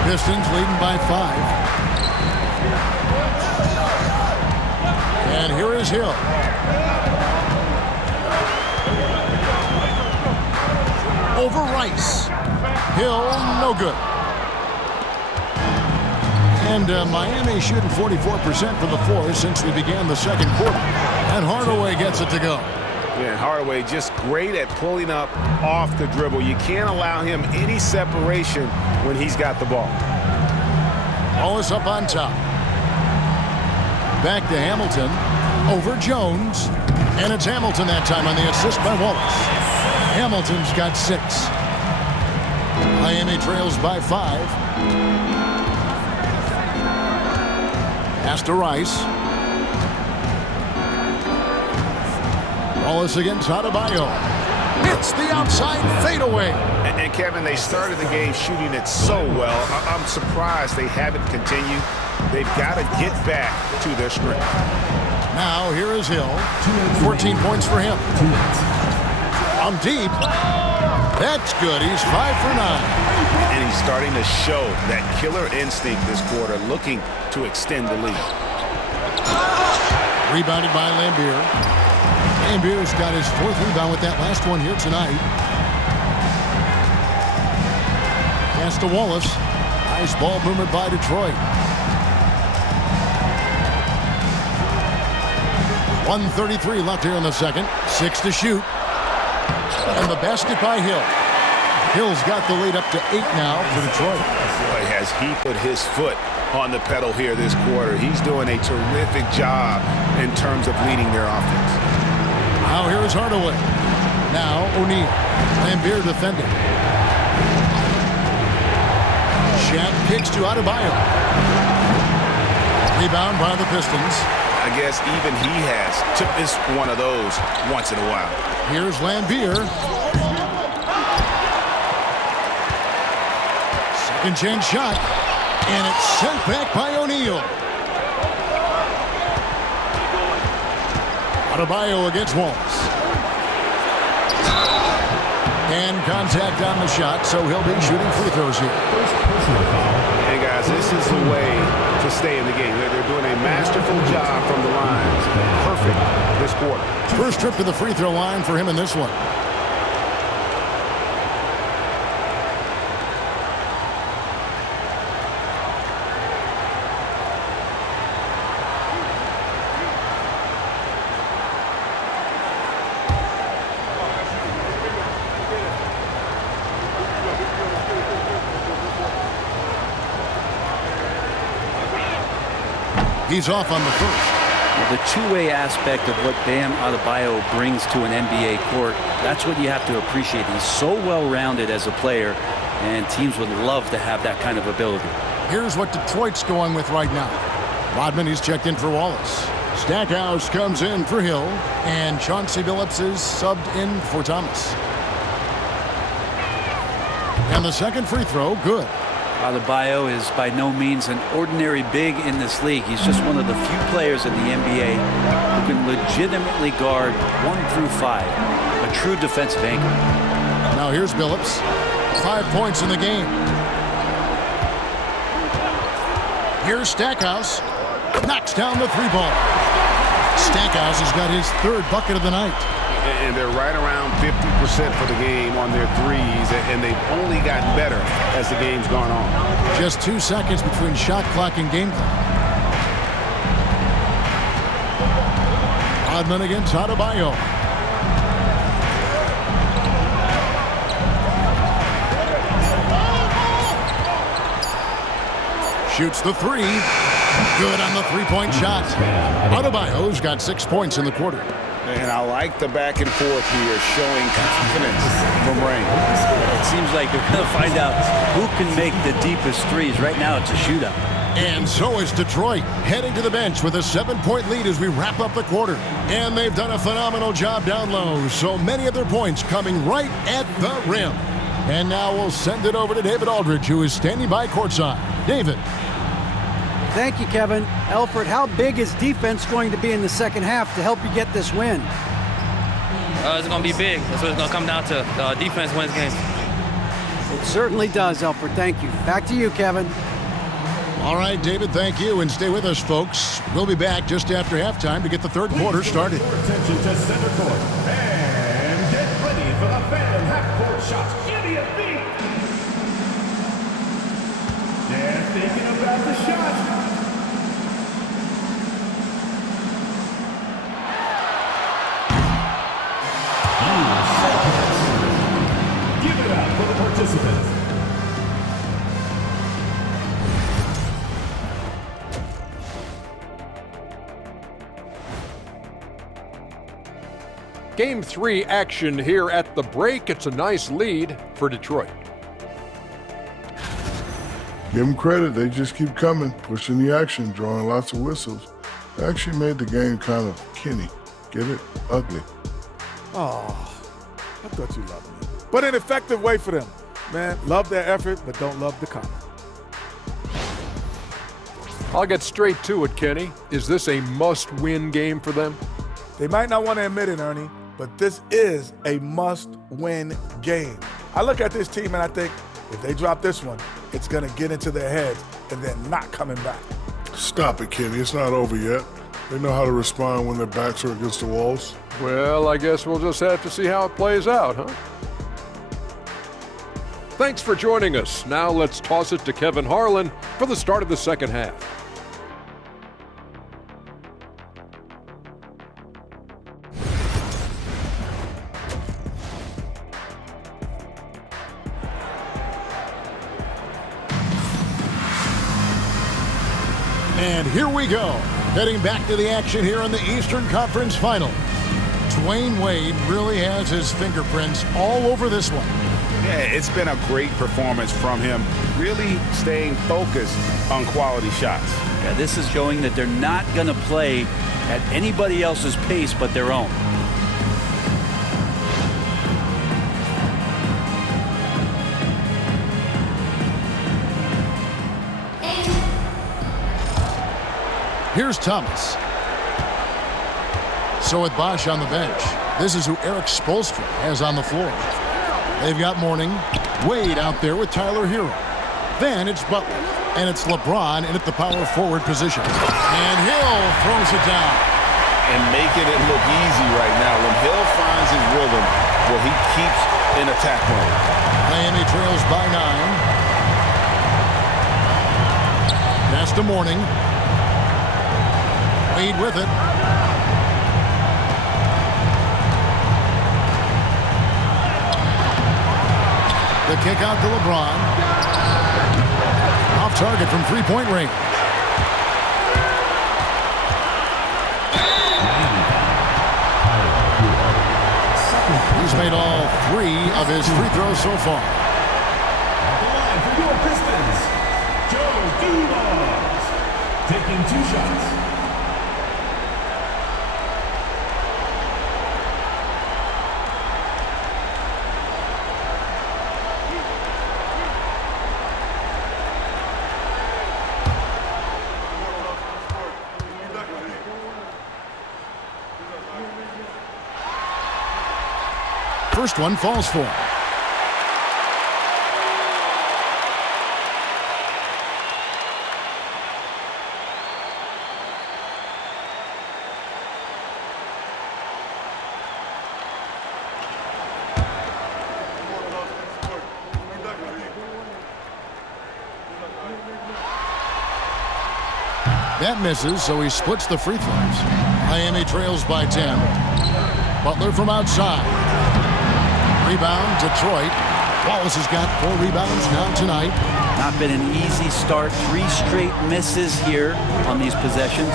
Pistons leading by 5. And here is Hill. Over Rice. Hill, no good. And Miami shooting 44% from the floor since we began the second quarter. And Hardaway gets it to go. Yeah, Hardaway just great at pulling up off the dribble. You can't allow him any separation when he's got the ball. Wallace up on top. Back to Hamilton. Over Jones. And it's Hamilton that time on the assist by Wallace. Hamilton's got 6. Miami trails by 5. Pass to Rice. Wallace against Adebayo. It's the outside fadeaway. And Kevin, they started the game shooting it so well. I'm surprised they haven't continued. They've got to get back to their strength. Now here is Hill. 14 points for him. I'm deep. That's good. He's 5 for 9. And he's starting to show that killer instinct this quarter, looking to extend the lead. Rebounded by Lambier. Lambier's got his 4th rebound with that last one here tonight. Pass to Wallace. Nice ball movement by Detroit. 1:33 left here in the second. 6 to shoot. And the basket by Hill. Hill's got the lead up to 8 now for Detroit. Boy, has he put his foot on the pedal here this quarter. He's doing a terrific job in terms of leading their offense. Now here is Hardaway. Now O'Neal. Lambier defending. Shaq kicks to Adebayo. Rebound by the Pistons. I guess even he has to miss one of those once in a while. Here's Lambier. Second chance shot. And it's sent back by O'Neal. Adebayo against Wallace. And contact on the shot, so he'll be shooting free throws here. Hey, guys, this is the way to stay in the game. They're doing a masterful job from the line. Perfect this quarter. First trip to the free throw line for him in this one. He's off on the first. The two-way aspect of what Bam Adebayo brings to an NBA court, that's what you have to appreciate. He's so well-rounded as a player, and teams would love to have that kind of ability. Here's what Detroit's going with right now. Rodman, he's checked in for Wallace. Stackhouse comes in for Hill, and Chauncey Billups is subbed in for Thomas. And the second free throw, good. Adebayo is by no means an ordinary big in this league. He's just one of the few players in the NBA who can legitimately guard 1 through 5. A true defensive anchor. Now here's Billups. 5 points in the game. Here's Stackhouse. Knocks down the 3 ball. Stackhouse has got his 3rd bucket of the night. and they're right around 50% for the game on their threes, and they've only gotten better as the game's gone on. Just 2 seconds between shot clock and game clock. Rodman against Adebayo. Shoots the three. Good on the three-point shot. Adebayo's got 6 points in the quarter. And I like the back and forth here, showing confidence from Rain. It seems like they're going to find out who can make the deepest threes. Right now, it's a shootout. And so is Detroit, heading to the bench with a 7-point lead as we wrap up the quarter. And they've done a phenomenal job down low, so many of their points coming right at the rim. And now we'll send it over to David Aldridge, who is standing by courtside. David. Thank you, Kevin. Alfred, how big is defense going to be in the second half to help you get this win? It's going to be big. That's what it's going to come down to. Defense wins games. It certainly does, Alfred. Thank you. Back to you, Kevin. All right, David, thank you. And stay with us, folks. We'll be back just after halftime to get the third quarter started. Your attention to center court. And get ready for the fan half-court shots. Give me a beat. They're thinking about the shot. Give it up for the participants. Game 3 action here at the break. It's a nice lead for Detroit. Give them credit. They just keep coming, pushing the action, drawing lots of whistles. They actually made the game kind of Kenny. Get it? Ugly. Oh, I thought you loved me. But an effective way for them. Man, love their effort, but don't love the comment. I'll get straight to it, Kenny. Is this a must-win game for them? They might not want to admit it, Ernie, but this is a must-win game. I look at this team and I think, if they drop this one, it's going to get into their heads and they're not coming back. Stop it, Kenny. It's not over yet. They know how to respond when their backs are against the walls. Well, I guess we'll just have to see how it plays out, huh? Thanks for joining us. Now let's toss it to Kevin Harlan for the start of the second half. And here we go, heading back to the action here in the Eastern Conference Final. Dwayne Wade really has his fingerprints all over this one. Yeah, it's been a great performance from him, really staying focused on quality shots. Yeah, this is showing that they're not going to play at anybody else's pace but their own. Here's Thomas. So with Bosch on the bench, this is who Eric Spoelstra has on the floor. They've got Mourning, Wade out there with Tyler Hero. Then it's Butler, and it's LeBron in at the power forward position. And Hill throws it down. And making it look easy right now. When Hill finds his rhythm, well, he keeps in attack mode. Miami trails by 9. Pass to Mourning. Wade with it. The kick out to LeBron. Off target from three-point range. He's made all 3 of his free throws so far. At the line for your Pistons, Joe Dumars, taking 2 shots. First one falls for him. That misses, so he splits the free throws. Miami trails by 10. Butler from outside. Rebound, Detroit. Wallace has got 4 rebounds now tonight. Not been an easy start. 3 straight misses here on these possessions.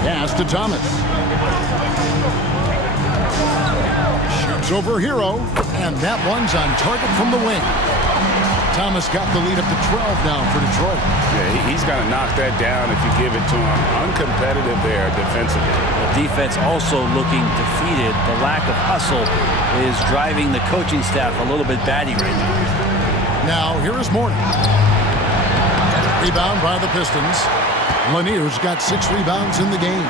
Pass to Thomas. Shoots over Hero, and that one's on target from the wing. Thomas got the lead up to 12 now for Detroit. Yeah, he's got to knock that down if you give it to him. Uncompetitive there defensively. The defense also looking defeated. The lack of hustle is driving the coaching staff a little bit batty right now. Now, here is Morning. Rebound by the Pistons. Lanier's got 6 rebounds in the game.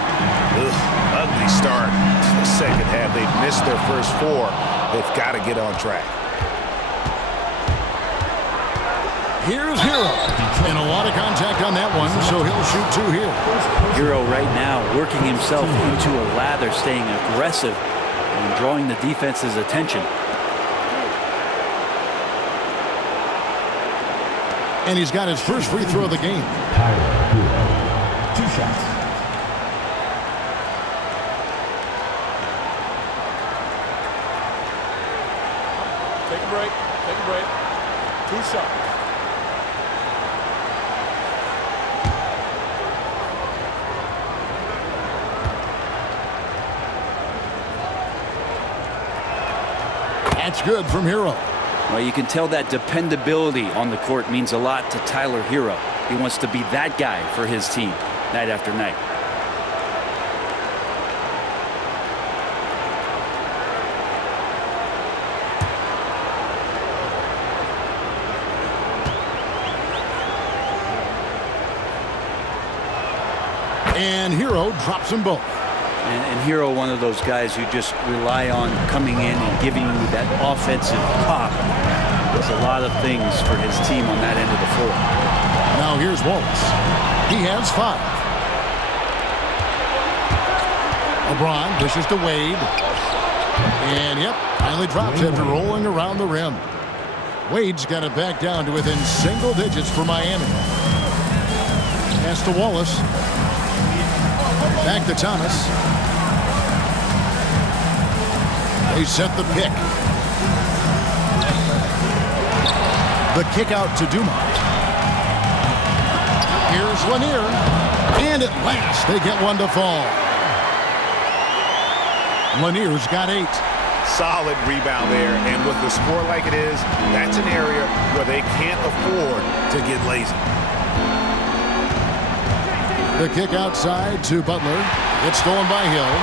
Ugly start to the second half. They've missed their first 4. They've got to get on track. Here's Hero. And a lot of contact on that one, so he'll shoot 2 here. Hero right now working himself into a lather, staying aggressive and drawing the defense's attention. And he's got his first free throw of the game. 2 shots. Take a break. Take a break. 2 shots. That's good from Hero. Well, you can tell that dependability on the court means a lot to Tyler Hero. He wants to be that guy for his team night after night. And Hero drops them both. And Hero, one of those guys you just rely on coming in and giving you that offensive pop. Does a lot of things for his team on that end of the floor. Now here's Wallace. He has 5. LeBron pushes to Wade. And yep, finally drops after rolling around the rim. Wade's got it back down to within single digits for Miami. Pass to Wallace. Back to Thomas. They set the pick. The kick out to Dumars. Here's Lanier. And at last, they get one to fall. Lanier's got 8. Solid rebound there. And with the score like it is, that's an area where they can't afford to get lazy. The kick outside to Butler. It's stolen by Hill.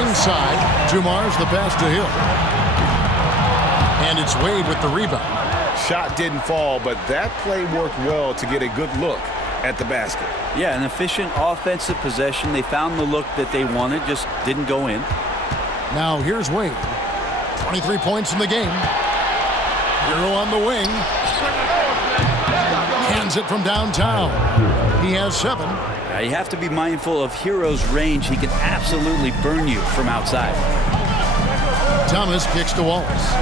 Inside, Dumars the pass to Hill. And it's Wade with the rebound. Shot didn't fall, but that play worked well to get a good look at the basket. Yeah, an efficient offensive possession. They found the look that they wanted, just didn't go in. Now here's Wade. 23 points in the game. Hero on the wing. Hands it from downtown. He has 7. You have to be mindful of Hero's range. He can absolutely burn you from outside. Thomas kicks to Wallace.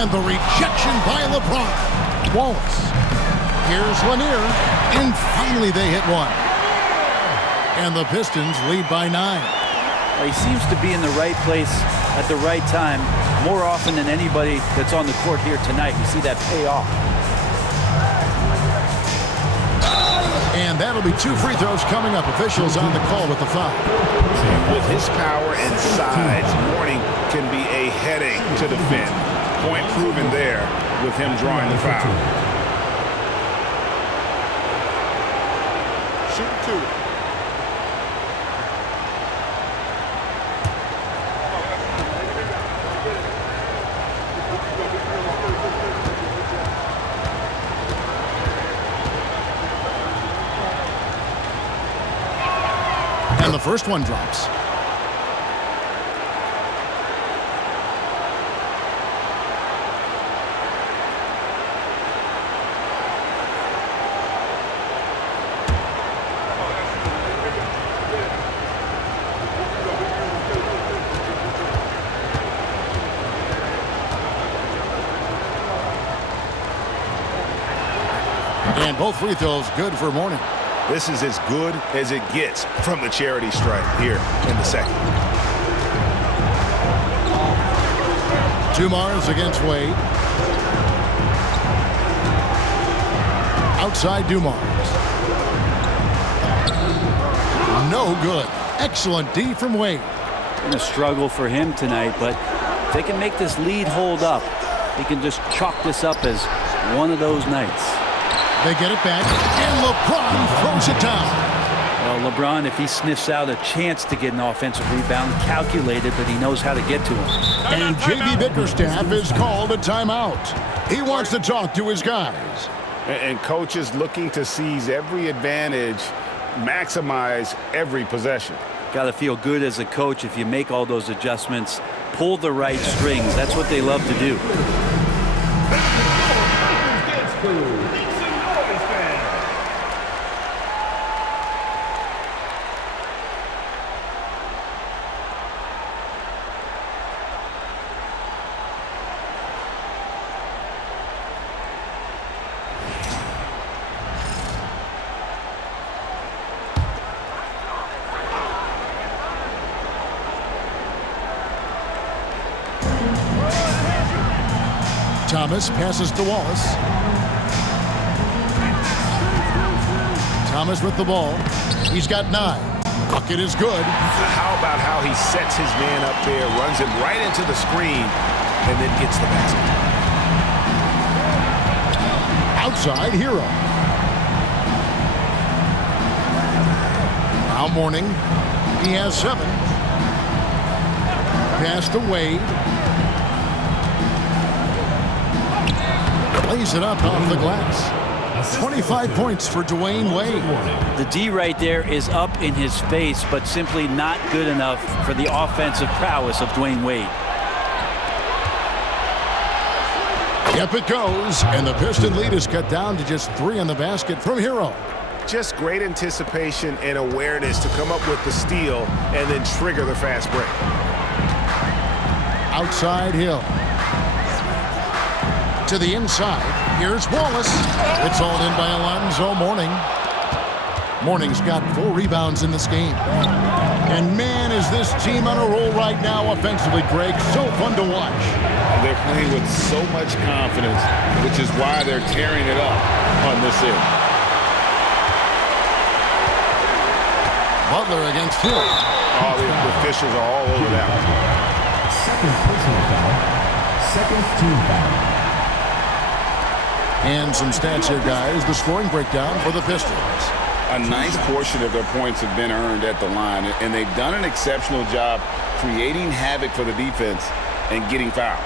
And the rejection by LeBron. Wallace. Here's Lanier. And finally they hit one. And the Pistons lead by 9. Well, he seems to be in the right place at the right time more often than anybody that's on the court here tonight. You see that pay off. And that'll be 2 free throws coming up. Officials on the call with the foul. With his power and size, Morning can be a headache to defend. Point proven there with him drawing the foul. Shoot 2. And the first one drops. And both free throws good for Mourning. This is as good as it gets from the charity stripe here in the second. Dumars against Wade. Outside Dumars. No good. Excellent D from Wade. Been a struggle for him tonight, but if they can make this lead hold up, he can just chalk this up as one of those nights. They get it back, and LeBron throws it down. Well, LeBron, if he sniffs out a chance to get an offensive rebound, calculated, but he knows how to get to him. And JB Bickerstaff is called a timeout. He wants to talk to his guys. And coaches looking to seize every advantage, maximize every possession. Got to feel good as a coach if you make all those adjustments, pull the right strings. That's what they love to do. Thomas passes to Wallace. Thomas with the ball. He's got 9. Bucket is good. How about how he sets his man up there, runs him right into the screen, and then gets the basket. Outside Hero. Now Mourning. He has 7. Pass to Wade. Lays it up off the glass. 25 points for Dwayne Wade. The D right there is up in his face, but simply not good enough for the offensive prowess of Dwayne Wade. Up it goes, and the Piston lead is cut down to just 3 on the basket from Hero. Just great anticipation and awareness to come up with the steal and then trigger the fast break. Outside Hill. To the inside. Here's Wallace. It's hauled in by Alonzo Mourning. Mourning's got 4 rebounds in this game. And man, is this team on a roll right now offensively, Greg. So fun to watch. They're playing with so much confidence, which is why they're tearing it up on this end. Butler against Hill. Oh, the officials are all over that one. Second personal foul. Second team foul. And some stats here, guys. The scoring breakdown for the Pistons. A nice portion of their points have been earned at the line, and they've done an exceptional job creating havoc for the defense and getting fouled.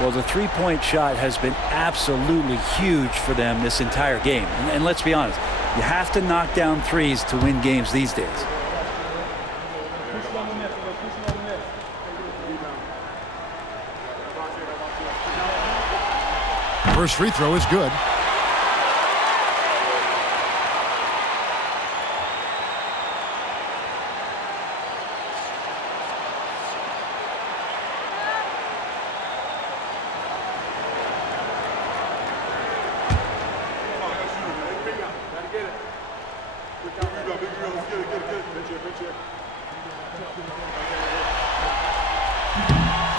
Well, the three-point shot has been absolutely huge for them this entire game. And let's be honest, you have to knock down threes to win games these days. First free throw is good.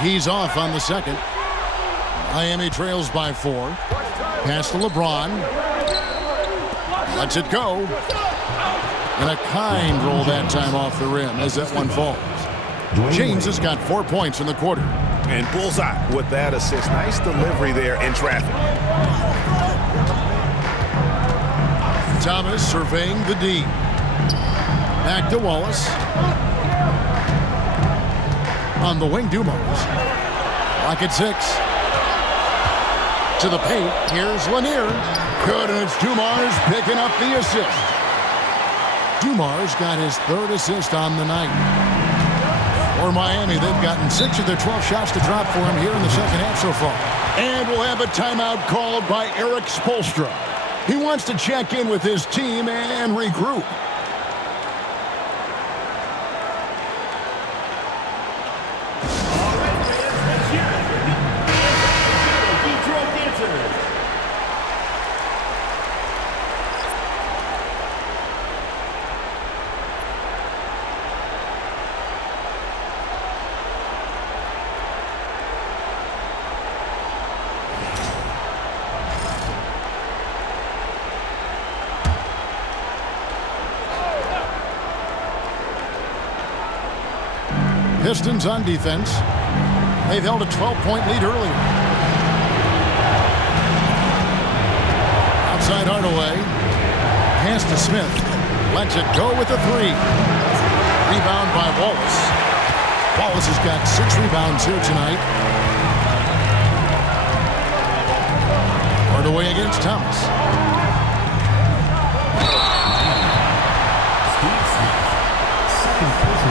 He's off on the second. Miami trails by 4. Pass to LeBron. Lets it go. And a kind roll that time off the rim as that one falls. James has got 4 points in the quarter. And bullseye with that assist. Nice delivery there in traffic. Thomas surveying the D. Back to Wallace. On the wing, Dumars. Lock at 6. To the paint. Here's Lanier. Good, and it's Dumars picking up the assist. Dumars got his 3rd assist on the night. For Miami, they've gotten 6 of their 12 shots to drop for him here in the second half so far. And we'll have a timeout called by Eric Spoelstra. He wants to check in with his team and regroup. Pistons on defense. They've held a 12-point lead earlier. Outside Hardaway. Pass to Smith. Lets it go with the three. Rebound by Wallace. Wallace has got 6 rebounds here tonight. Hardaway against Thomas.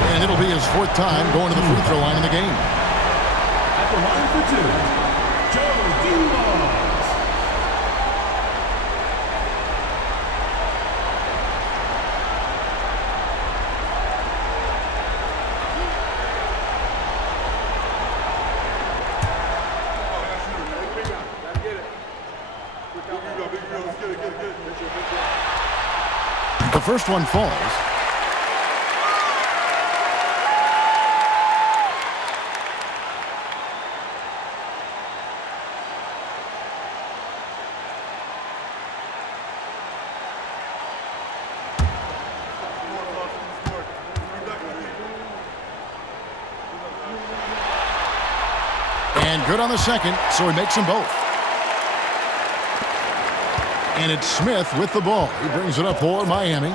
And it'll be his 4th time going to the free throw line in the game. At the line for 2, Joe Dumars. The first one falls. And good on the second, so he makes them both. And it's Smith with the ball. He brings it up for Miami.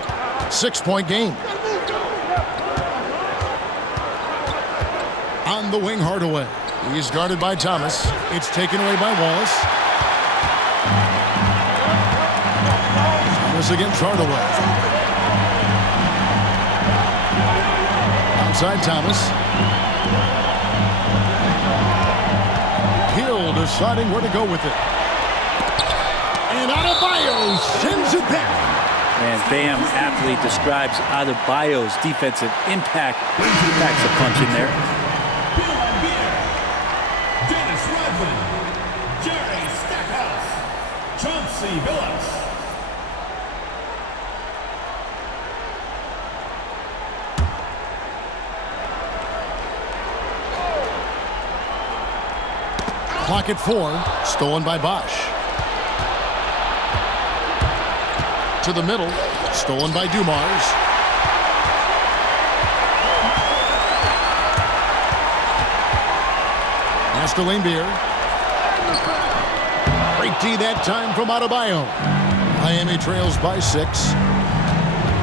6-point game. On the wing, Hardaway. He's guarded by Thomas. It's taken away by Wallace. Thomas against Hardaway. Outside Thomas. Hill deciding where to go with it. And Adebayo sends it back. And Bam aptly describes Adebayo's defensive impact. He packs a punch in there. Dennis Rodman, Jerry Stackhouse, Chauncey Billups. Clock at 4. Stolen by Bosch. To the middle. Stolen by Dumars. Pass to Laimbeer. Great D that time from Adebayo. Miami trails by 6.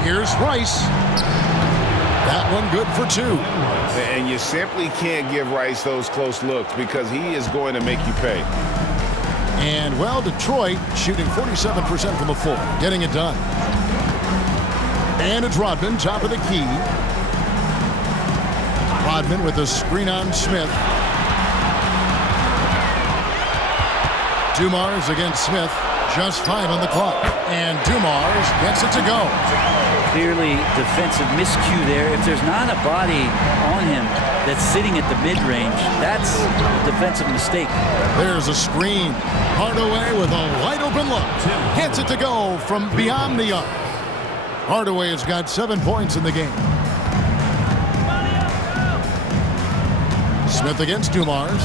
Here's Rice. That one good for 2. And you simply can't give Rice those close looks because he is going to make you pay. And, well, Detroit shooting 47% from the floor, getting it done. And it's Rodman, top of the key. Rodman with a screen on Smith. Dumars against Smith. Just 5 on the clock. And Dumars gets it to go. Clearly defensive miscue there. If there's not a body on him that's sitting at the mid-range, that's a defensive mistake. There's a screen. Hardaway with a wide open look. Gets it to go from beyond the arc. Hardaway has got 7 points in the game. Smith against Dumars.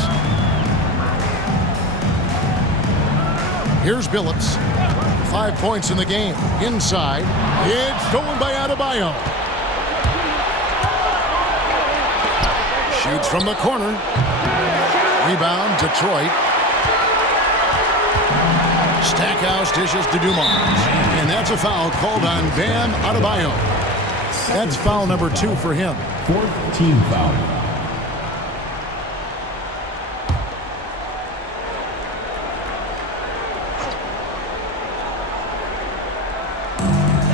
Here's Billups. 5 points in the game. Inside. It's stolen by Adebayo. Shoots from the corner. Rebound, Detroit. Stackhouse dishes to Dumars. And that's a foul called on Bam Adebayo. That's foul number 2 for him. 4th team foul.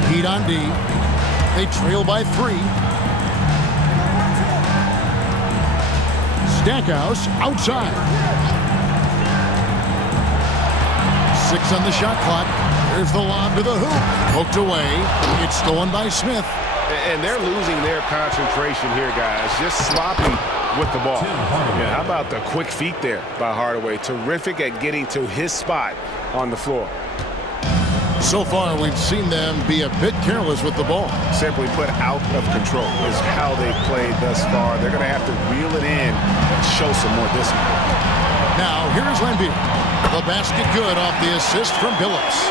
Heat on D. They trail by 3. Stackhouse outside. 6 on the shot clock. There's the lob to the hoop. Poked away. It's stolen by Smith. And they're losing their concentration here, guys. Just sloppy with the ball. Yeah, how about the quick feet there by Hardaway? Terrific at getting to his spot on the floor. So far, we've seen them be a bit careless with the ball. Simply put, out of control is how they've played thus far. They're going to have to reel it in and show some more discipline. Now, here's Laimbeer. The basket good off the assist from Billups.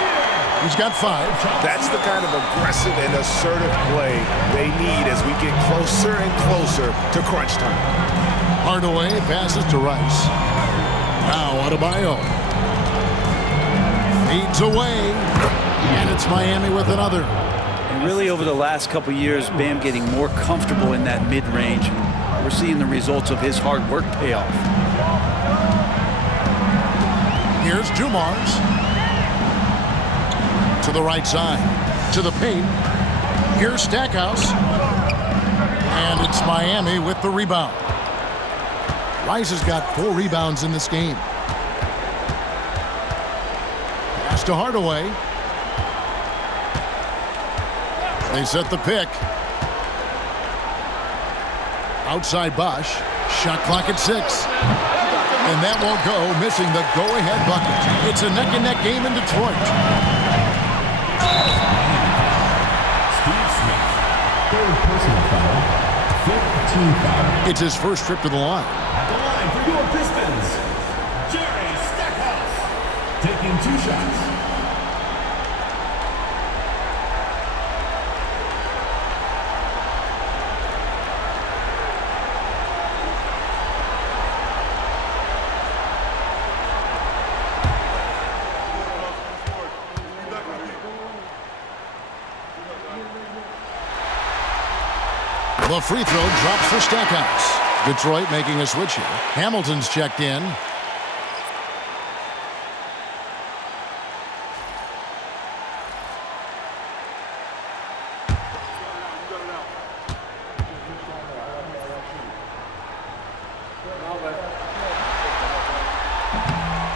He's got 5. That's the kind of aggressive and assertive play they need as we get closer and closer to crunch time. Hardaway passes to Rice. Now Adebayo. Fades away. And it's Miami with another. And really over the last couple years, Bam getting more comfortable in that mid-range. We're seeing the results of his hard work pay off. Here's Dumars. To the right side. To the paint. Here's Stackhouse. And it's Miami with the rebound. Rice has got 4 rebounds in this game. Pass to Hardaway. They set the pick. Outside Bosch. Shot clock at 6. And that won't go, missing the go-ahead bucket. It's a neck-and-neck game in Detroit. Steve Smith, third personal foul, 5th team foul. It's his first trip to the line. At the line for your Pistons, Jerry Stackhouse, taking 2 shots. The free throw drops for Stackhouse. Detroit making a switch here. Hamilton's checked in.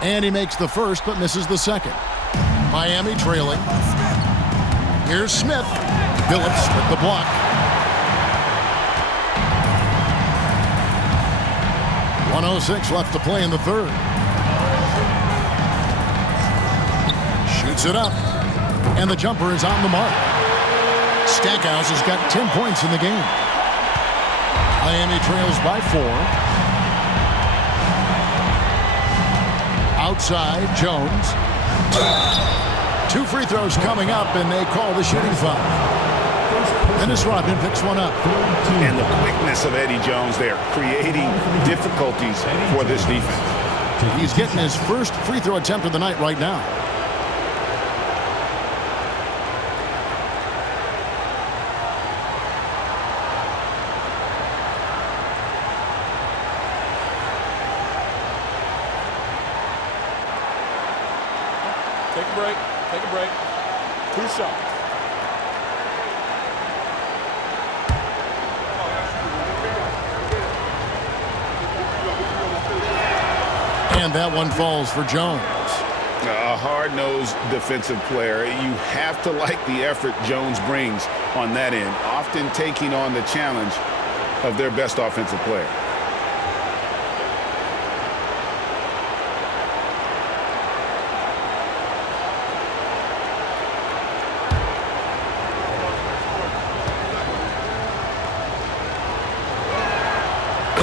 And he makes the first but misses the second. Miami trailing. Here's Smith. Phillips with the block. 1:06 left to play in the third. Shoots it up. And the jumper is on the mark. Stackhouse has got 10 points in the game. Miami trails by 4. Outside, Jones. 2 free throws coming up, and they call the shooting foul. Dennis Rodman picks one up. And the quickness of Eddie Jones there, creating difficulties for this defense. He's getting his first free throw attempt of the night right now. Take a break. Take a break. 2 shots. And that one falls for Jones. A hard-nosed defensive player. You have to like the effort Jones brings on that end, often taking on the challenge of their best offensive player.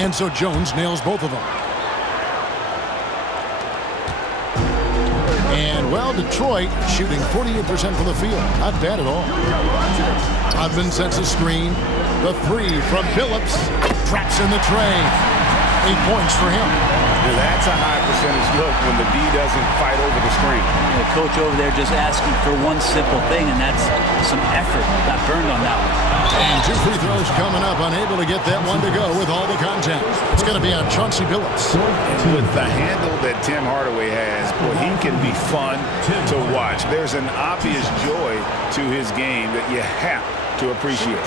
And so Jones nails both of them. And, well, Detroit shooting 48% from the field. Not bad at all. Rodman sets a screen. The 3 from Phillips. Traps in the tray. 8 points for him. Now that's a high percentage look when the D doesn't fight over the screen. The coach over there just asking for one simple thing, and that's some effort. Got burned on that one. And 2 free throws coming up. Unable to get that one to go with all the contact. It's going to be on Chauncey Billups. And with the handle that Tim Hardaway has, boy, he can be fun to watch. There's an obvious joy to his game that you have to appreciate.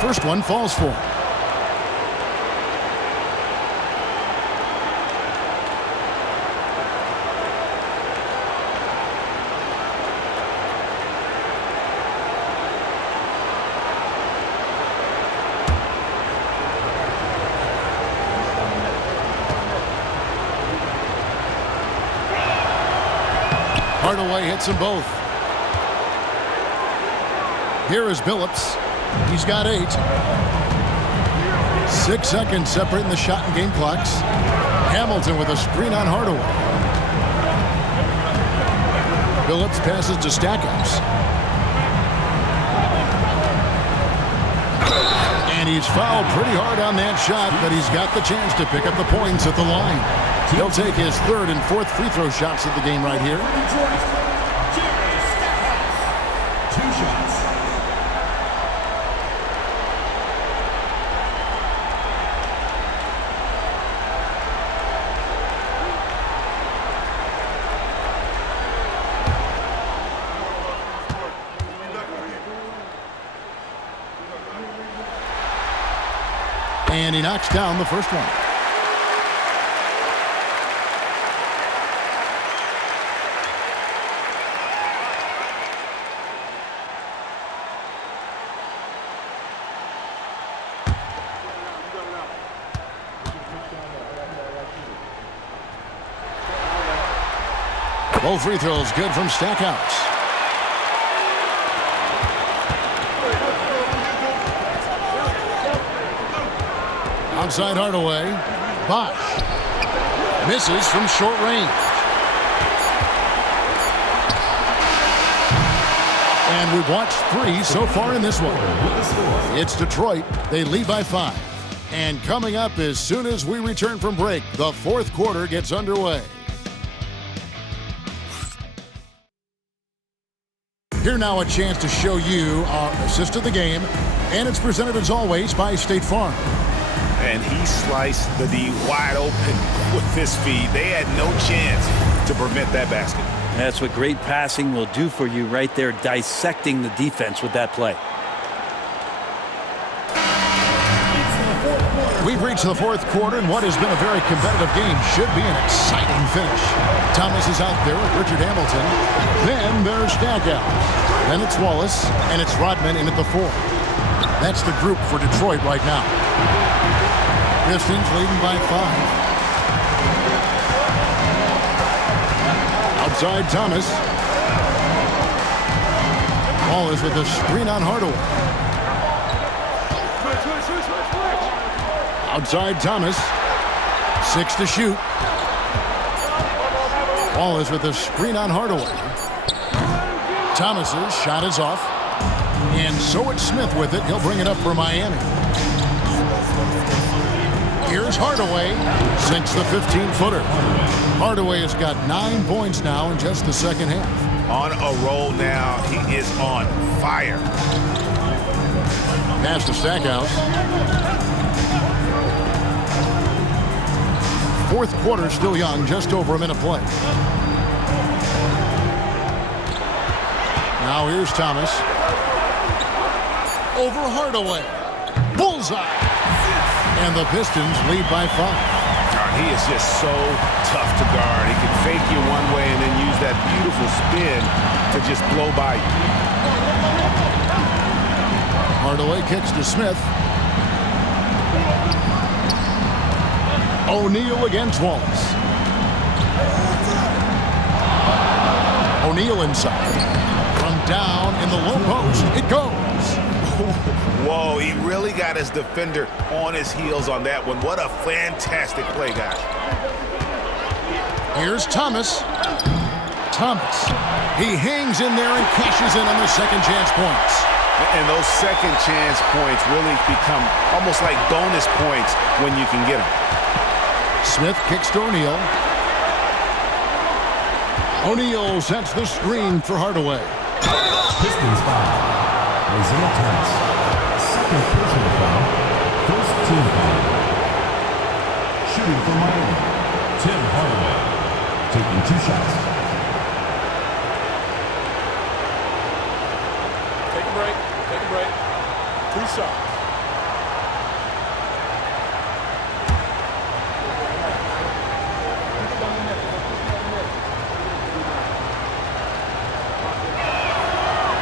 First one falls for him. Hardaway hits them both. Here is Billups. He's got 8. 6 seconds separating the shot and game clocks. Hamilton with a screen on Hardaway. Phillips passes to Stackhouse. And he's fouled pretty hard on that shot, but he's got the chance to pick up the points at the line. He'll take his 3rd and 4th free throw shots of the game right here. And he knocks down the first one. Both free throws good from Stackhouse. Outside Hardaway. Bosch misses from short range. And we've watched 3 so far in this one. It's Detroit. They lead by 5. And coming up as soon as we return from break, the 4th quarter gets underway. Here now a chance to show you our assist of the game. And it's presented as always by State Farm. And he sliced the D wide open with this feed. They had no chance to prevent that basket. That's what great passing will do for you right there, dissecting the defense with that play. We've reached the 4th quarter, and what has been a very competitive game should be an exciting finish. Thomas is out there with Richard Hamilton. Then there's Stackhouse. Then it's Wallace, and it's Rodman in at the 4. That's the group for Detroit right now. Pistons leading by 5. Outside Thomas. Wallace with a screen on Hardaway. Outside Thomas. 6 to shoot. Wallace with a screen on Hardaway. Thomas's shot is off. And so it's Smith with it. He'll bring it up for Miami. Here's Hardaway. Sinks the 15-footer. Hardaway has got 9 points now in just the second half. On a roll now. He is on fire. Pass to Stackhouse. 4th quarter still young, just over a minute play. Now here's Thomas. Over Hardaway. Bullseye. And the Pistons lead by 5. He is just so tough to guard. He can fake you one way and then use that beautiful spin to just blow by you. Hardaway kicks to Smith. O'Neal against Wallace. O'Neal inside. From down in the low post, it goes. Whoa, he really got his defender on his heels on that one. What a fantastic play, guys. Here's Thomas. Thomas. He hangs in there and cashes in on the second chance points. And those second chance points really become almost like bonus points when you can get them. Smith kicks to O'Neal. O'Neal sets the screen for Hardaway. Pistons foul. Isaiah Thomas. Second personal foul. First team foul. Shooting for Miami. Tim Hardaway. Taking 2 shots. Take a break. Take a break. 2 shots.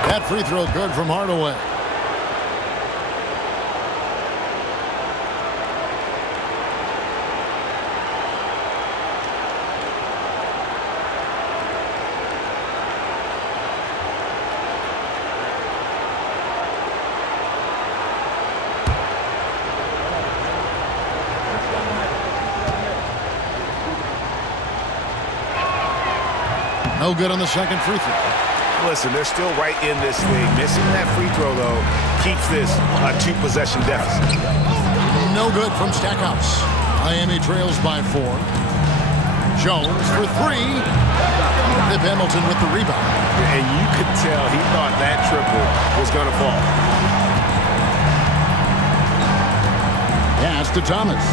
That free throw good from Hardaway. No good on the second free throw. Listen, they're still right in this thing. Missing that free throw, though, keeps this a 2-possession deficit. No good from Stackhouse. Miami trails by 4. Jones for 3. Pip Hamilton with the rebound. And you could tell he thought that triple was going to fall. Pass to Thomas.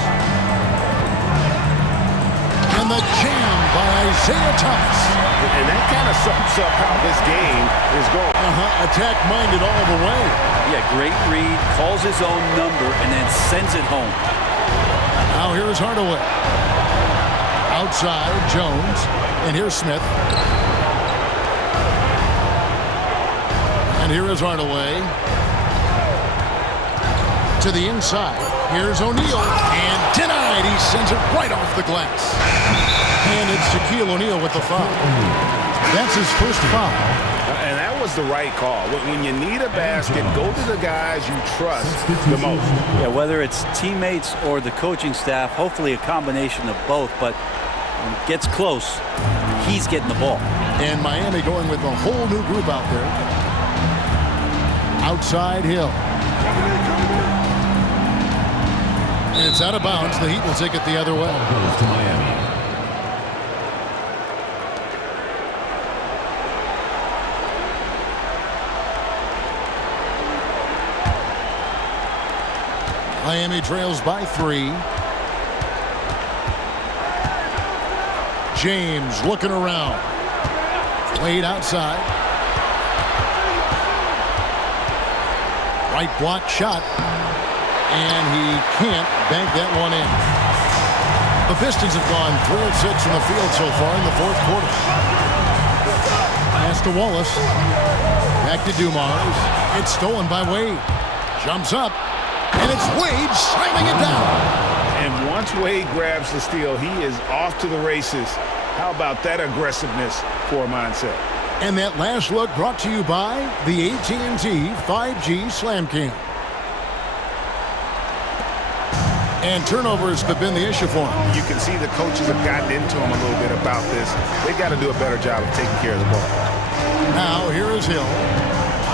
And the jam by Isaiah Thomas. And that kind of sums up how this game is going. Attack-minded all the way. Yeah, great read, calls his own number, and then sends it home. Now here's Hardaway. Outside, Jones. And here's Smith. And here is Hardaway. To the inside. Here's O'Neal. And denied. He sends it right off the glass. And it's Shaquille O'Neal with the foul. That's his first foul. And that was the right call. When you need a basket, go to the guys you trust the most. Yeah, whether it's teammates or the coaching staff, hopefully a combination of both. But when it gets close, he's getting the ball. And Miami going with a whole new group out there. Outside Hill. And it's out of bounds. The Heat will take it the other way. Goes to Miami. Miami trails by 3. James looking around. Wade outside. Right block shot. And he can't bank that one in. The Pistons have gone 3 of 6 from the field so far in the fourth quarter. Pass to Wallace. Back to Dumars. It's stolen by Wade. Jumps up. And it's Wade slamming it down. And once Wade grabs the steal, he is off to the races. How about that aggressiveness for a mindset? And that last look brought to you by the AT&T 5G Slam Cam. And turnovers have been the issue for him. You can see the coaches have gotten into him a little bit about this. They've got to do a better job of taking care of the ball. Now here is Hill.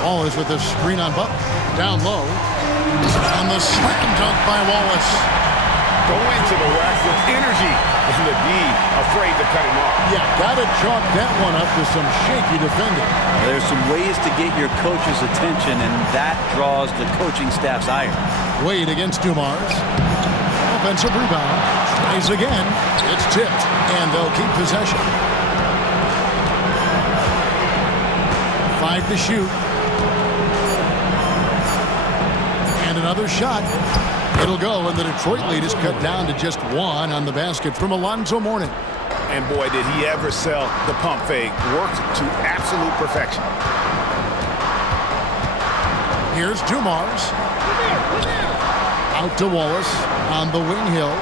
Wallace with the screen on Butler. Down low. And the slam dunk by Wallace. Go into the rack with energy. And the D afraid to cut him off. Yeah, got to chalk that one up to some shaky defending. There's some ways to get your coach's attention, and that draws the coaching staff's ire. Wade against Dumars. Offensive rebound. Tries again. It's tipped, and they'll keep possession. 5 to shoot. And another shot. It'll go, and the Detroit lead is cut down to just 1 on the basket from Alonzo Mourning. And boy, did he ever sell the pump fake. Worked to absolute perfection. Here's Dumars. Out to Wallace on the wing Hill.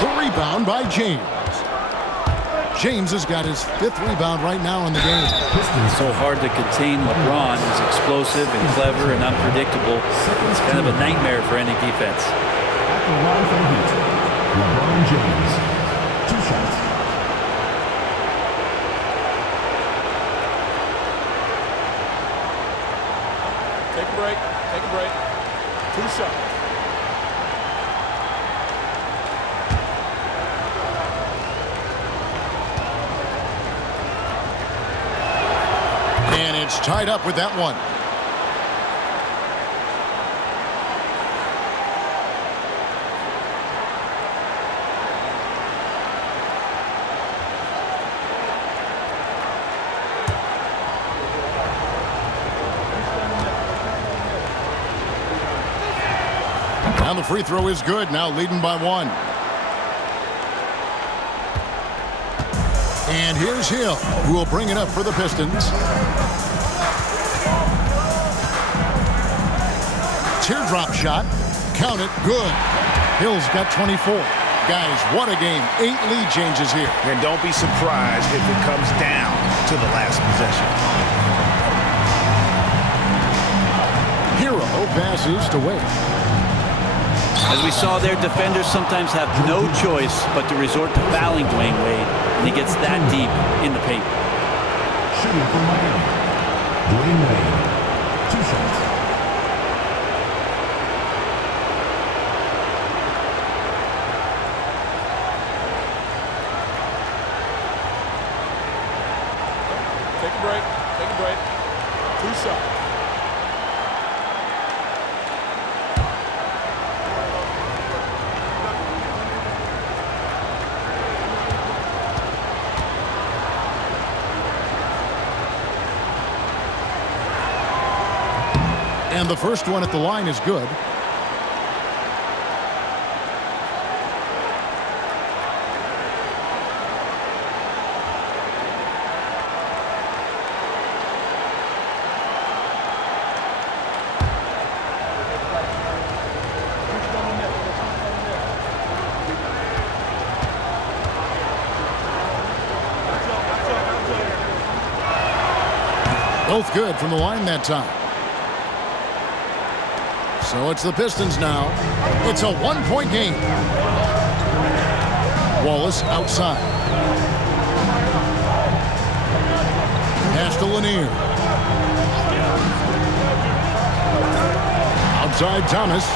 The rebound by James. James has got his 5th rebound right now in the game. It's so hard to contain LeBron. He's explosive and clever and unpredictable. It's kind of a nightmare for any defense. At the line for the Heat, LeBron James. 2 shots. Take a break. Take a break. 2 shots. And it's tied up with that one. Now the free throw is good. Now leading by 1. And here's Hill, who will bring it up for the Pistons. Teardrop shot. Count it. Good. Hill's got 24. Guys, what a game. 8 lead changes here. And don't be surprised if it comes down to the last possession. Hero passes to Wade. As we saw there, defenders sometimes have no choice but to resort to fouling Dwayne Wade, and he gets that deep in the paint. Shooting for Miami, Dwayne Wade. 2 shots. Take a break. Take a break. 2 shots. And the first one at the line is good. Both good from the line that time. So it's the Pistons now. It's a 1-point game. Wallace outside. Pass to Lanier. Outside Thomas.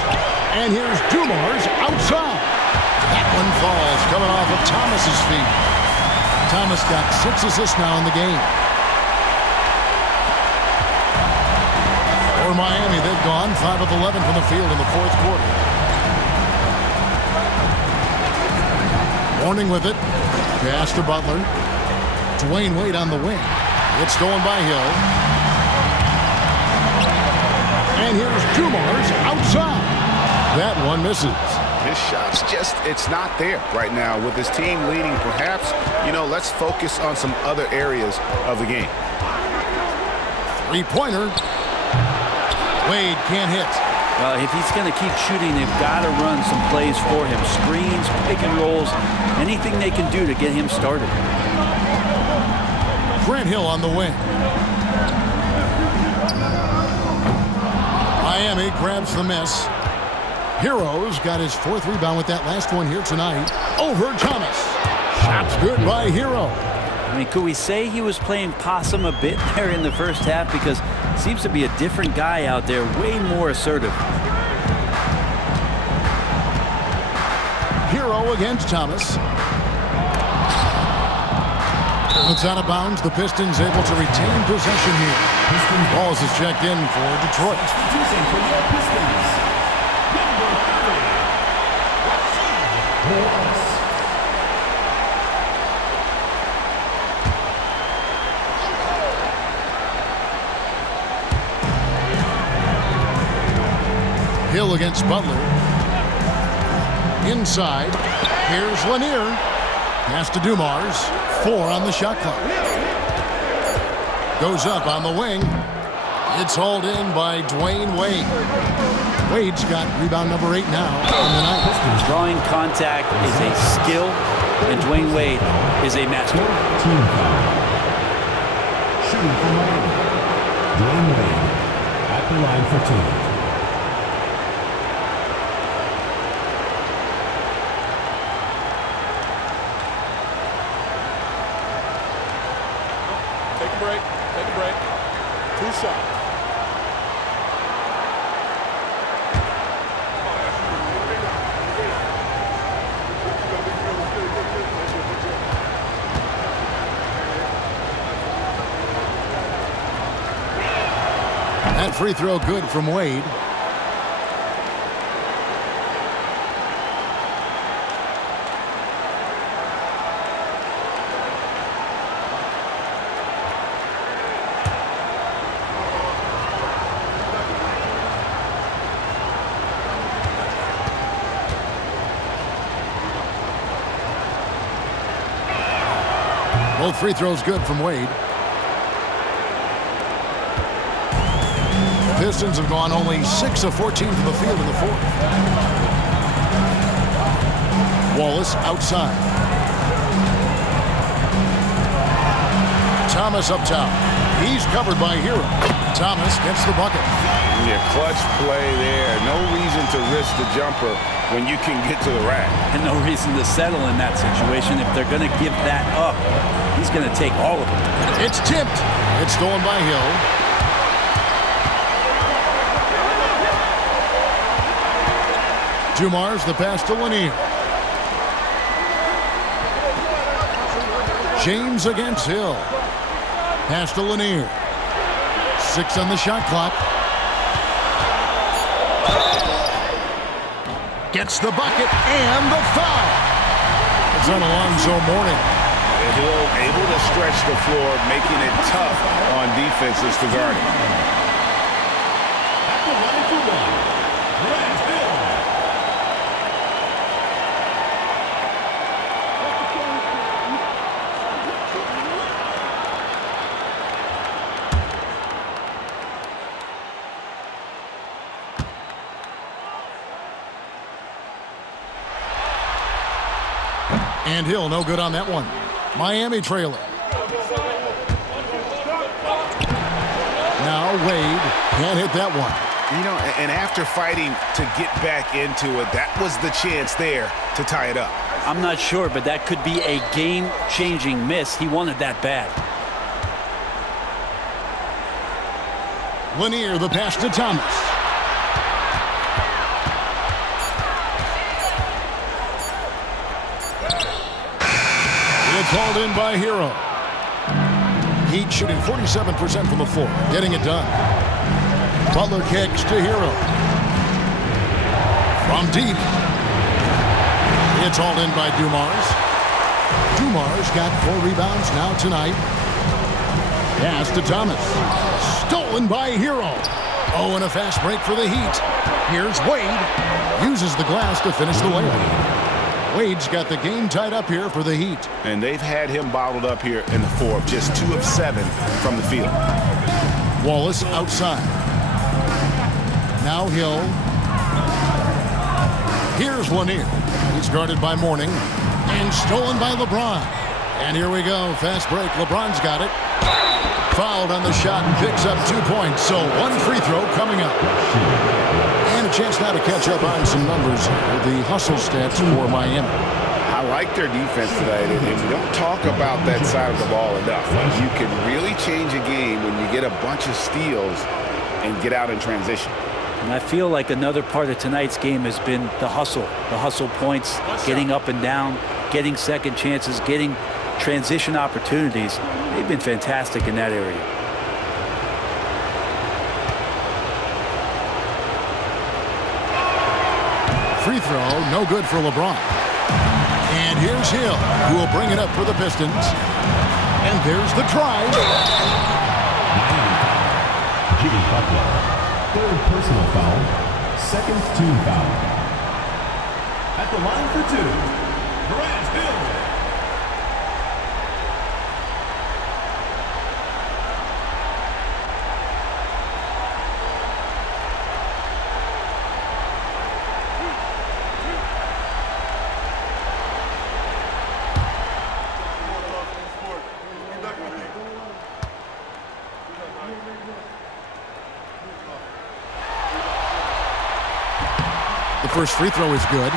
And here's Dumars outside. That one falls coming off of Thomas's feet. Thomas got 6 assists now in the game. For Miami, they've gone 5 of 11 from the field in the 4th quarter. Warning with it. Pass to Butler. Dwayne Wade on the wing. It's stolen by Hill. And here's Dumars outside. That one misses. His shot's just, it's not there right now. With his team leading, perhaps, let's focus on some other areas of the game. 3-pointer. Wade can't hit. Well, if he's going to keep shooting, they've got to run some plays for him. Screens, pick and rolls, anything they can do to get him started. Grant Hill on the wing. Miami grabs the miss. Hero's got his 4th rebound with that last one here tonight. Over Thomas. Shot's good by Hero. I mean, could we say he was playing possum a bit there in the first half? Because it seems to be a different guy out there, way more assertive. Hero against Thomas. It's out of bounds. The Pistons able to retain possession here. Balls is checked in for Detroit. Substituting for your Pistons, number 30, Wallace. Hill against Butler. Inside. Here's Lanier. Pass to Dumars. 4 on the shot clock. Goes up on the wing. It's hauled in by Dwayne Wade. Wade's got rebound number 8 now on the night. Drawing contact is a skill, and Dwayne Wade is a master. Shooting for Miami, Dwayne Wade at the line for 2. Take a break. Take a break. 2 shots. That free throw good from Wade. Both free throws good from Wade. The Pistons have gone only 6 of 14 from the field in the 4th. Wallace outside. Thomas up top. He's covered by Hero. Thomas gets the bucket. Yeah, clutch play there. No reason to risk the jumper when you can get to the rack. And no reason to settle in that situation. If they're going to give that up, he's going to take all of it. It's tipped. It's stolen by Hill. Dumars the pass to Lanier. James against Hill. Pass to Lanier. 6 on the shot clock. Gets the bucket and the foul. It's on Alonzo Mourning. Hill able to stretch the floor, making it tough on defenses to guard him. At the line for one, Grant Hill. And Hill no good on that one. Miami trailing. Now Wade can't hit that one. You know, and after fighting to get back into it, that was the chance there to tie it up. I'm not sure, but that could be a game-changing miss. He wanted that bad. Lanier the pass to Thomas. It's hauled in by Hero. Heat shooting 47% from the floor, getting it done. Butler kicks to Hero. From deep. It's hauled in by Dumars. Dumars got 4 rebounds now tonight. Pass to Thomas. Stolen by Hero. Oh, and a fast break for the Heat. Here's Wade. Uses the glass to finish the layup. Wade's got the game tied up here for the Heat. And they've had him bottled up here in the fourth, just 2 of 7 from the field. Wallace outside. Now Hill. Here's Lanier. He's guarded by Mourning. And stolen by LeBron. And here we go. Fast break. LeBron's got it. Fouled on the shot and picks up 2 points. So 1 free throw coming up. And a chance now to catch up on some numbers. The hustle stats for Miami. I like their defense tonight, and we don't talk about that side of the ball enough. You can really change a game when you get a bunch of steals and get out in transition. And I feel like another part of tonight's game has been the hustle points, getting up and down, getting second chances, getting transition opportunities. They've been fantastic in that area. Free throw, no good for LeBron. And here's Hill, who will bring it up for the Pistons. And there's the drive. Jimmy Butler, 3rd personal foul, 2nd team foul. At the line for 2, Grant Hill. The first free throw is good.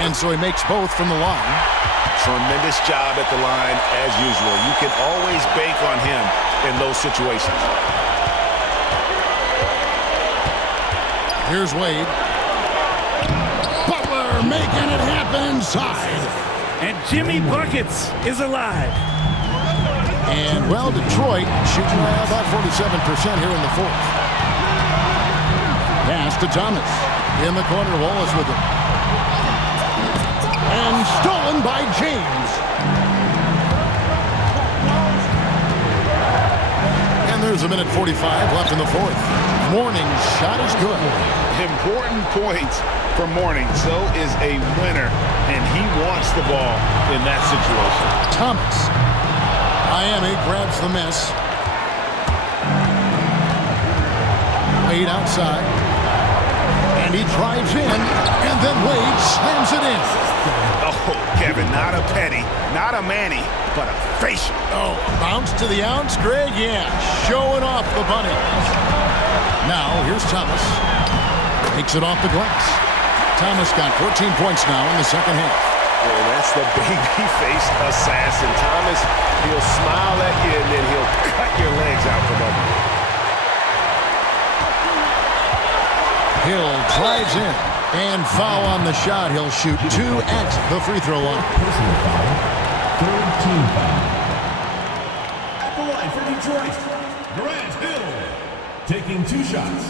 And so he makes both from the line. Tremendous job at the line, as usual. You can always bank on him in those situations. Here's Wade. Butler making it happen inside. And Jimmy Buckets is alive. And, well, Detroit shooting about 47% here in the fourth. Pass to Thomas. In the corner, Wallace with it. And stolen by James. And And there's a minute 45 left in the fourth. Mourning's shot is good. Important points for Mourning. So is a winner, and he wants the ball in that situation. Thomas. Miami grabs the miss. Wade outside. And he drives in, and then Wade slams it in. Oh, Kevin, not a penny, not a Manny, but a facial. Oh, bounce to the ounce, Greg? Yeah, showing off the bunny. Now, here's Thomas. Takes it off the glass. Thomas got 14 points now in the second half. Well, that's the baby-faced assassin. Thomas, he'll smile at you, and then he'll cut your legs out from under you. Hill drives in, and foul on the shot. He'll shoot 2 at the free throw line. Personal foul. Third team foul. At the line for Detroit, Grant Hill. Taking 2 shots.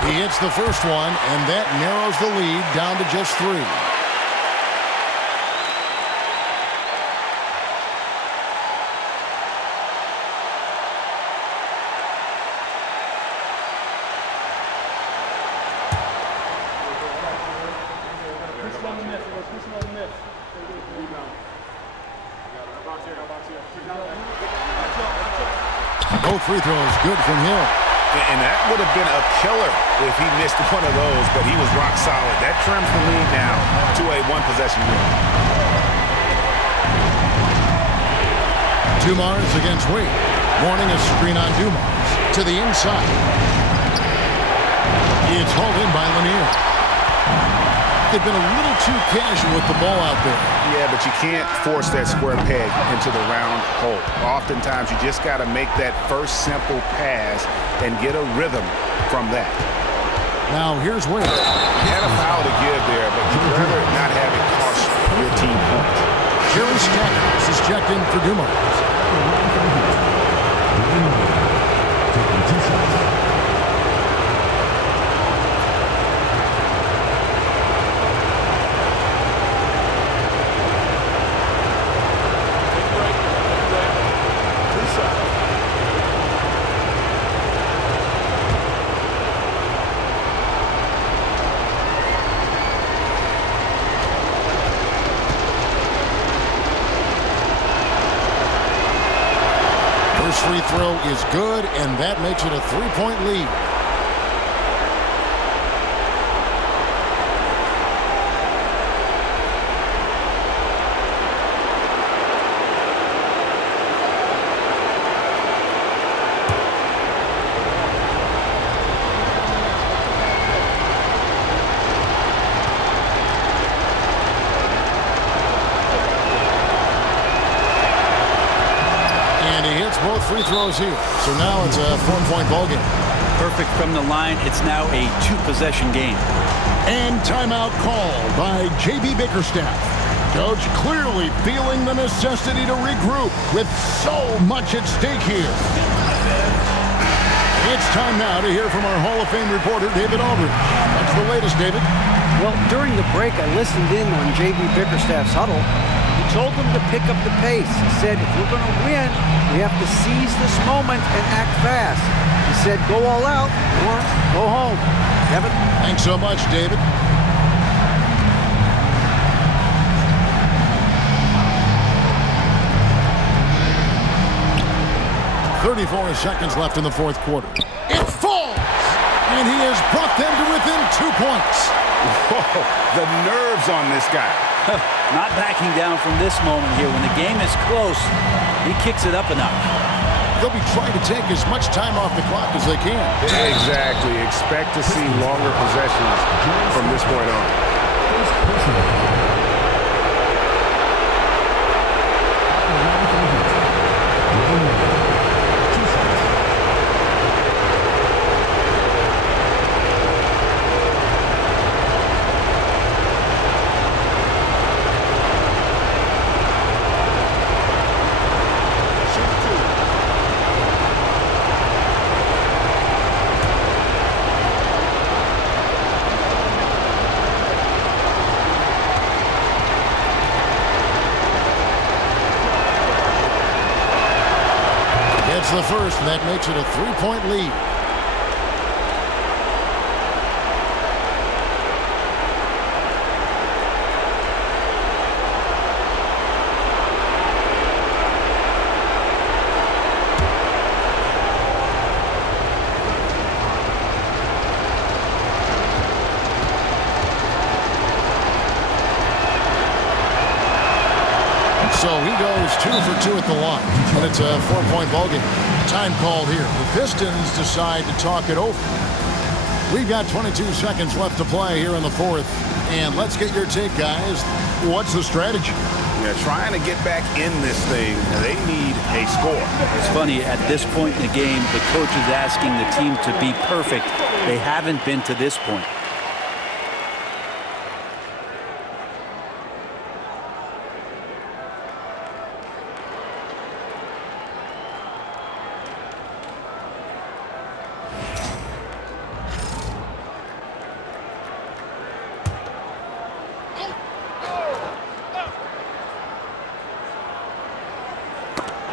He hits the first one, and that narrows the lead down to just 3. Both free throws good from Hill. And that would have been a killer if he missed one of those, but he was rock solid. That trims the lead now to a 1-possession lead. Dumars against Wade. Mourning a screen on Dumars. To the inside. It's hauled in by Lanier. They've been a little too casual with the ball out there. Yeah, but you can't force that square peg into the round hole. Oftentimes, you just got to make that first simple pass and get a rhythm from that. Now, here's Wade. You had a foul to give there, but you'd rather not have it cost your team points. Jerry Stackers is checked in for Dumars. Taking 2 shots. First free throw is good, and that makes it a 3-point lead. Both free throws here. So now it's a 4-point ball game. Perfect from the line. It's now a 2-possession game. And timeout called by J.B. Bickerstaff. Coach clearly feeling the necessity to regroup with so much at stake here. It's time now to hear from our Hall of Fame reporter, David Aldridge. What's the latest, David? Well, during the break, I listened in on J.B. Bickerstaff's huddle. He told them to pick up the pace. He said, if we're going to win, we have to seize this moment and act fast. He said, go all out or go home. Kevin? Thanks so much, David. "34 seconds left in the fourth quarter. It falls! And he has brought them to within 2 points. Whoa, the nerves on this guy. Not backing down from this moment here. When the game is close, he kicks it up a notch. They'll be trying to take as much time off the clock as they can. Exactly. Expect to see longer possessions from this point on. gets the first, and that makes it a 3-point lead. So he goes 2 for 2 at the line, and it's a 4-point ballgame. Time called here. The Pistons decide to talk it over. We've got 22 seconds left to play here in the fourth, and let's get your take, guys. What's the strategy? They're trying to get back in this thing. They need a score. It's funny, at this point in the game, the coach is asking the team to be perfect. They haven't been to this point.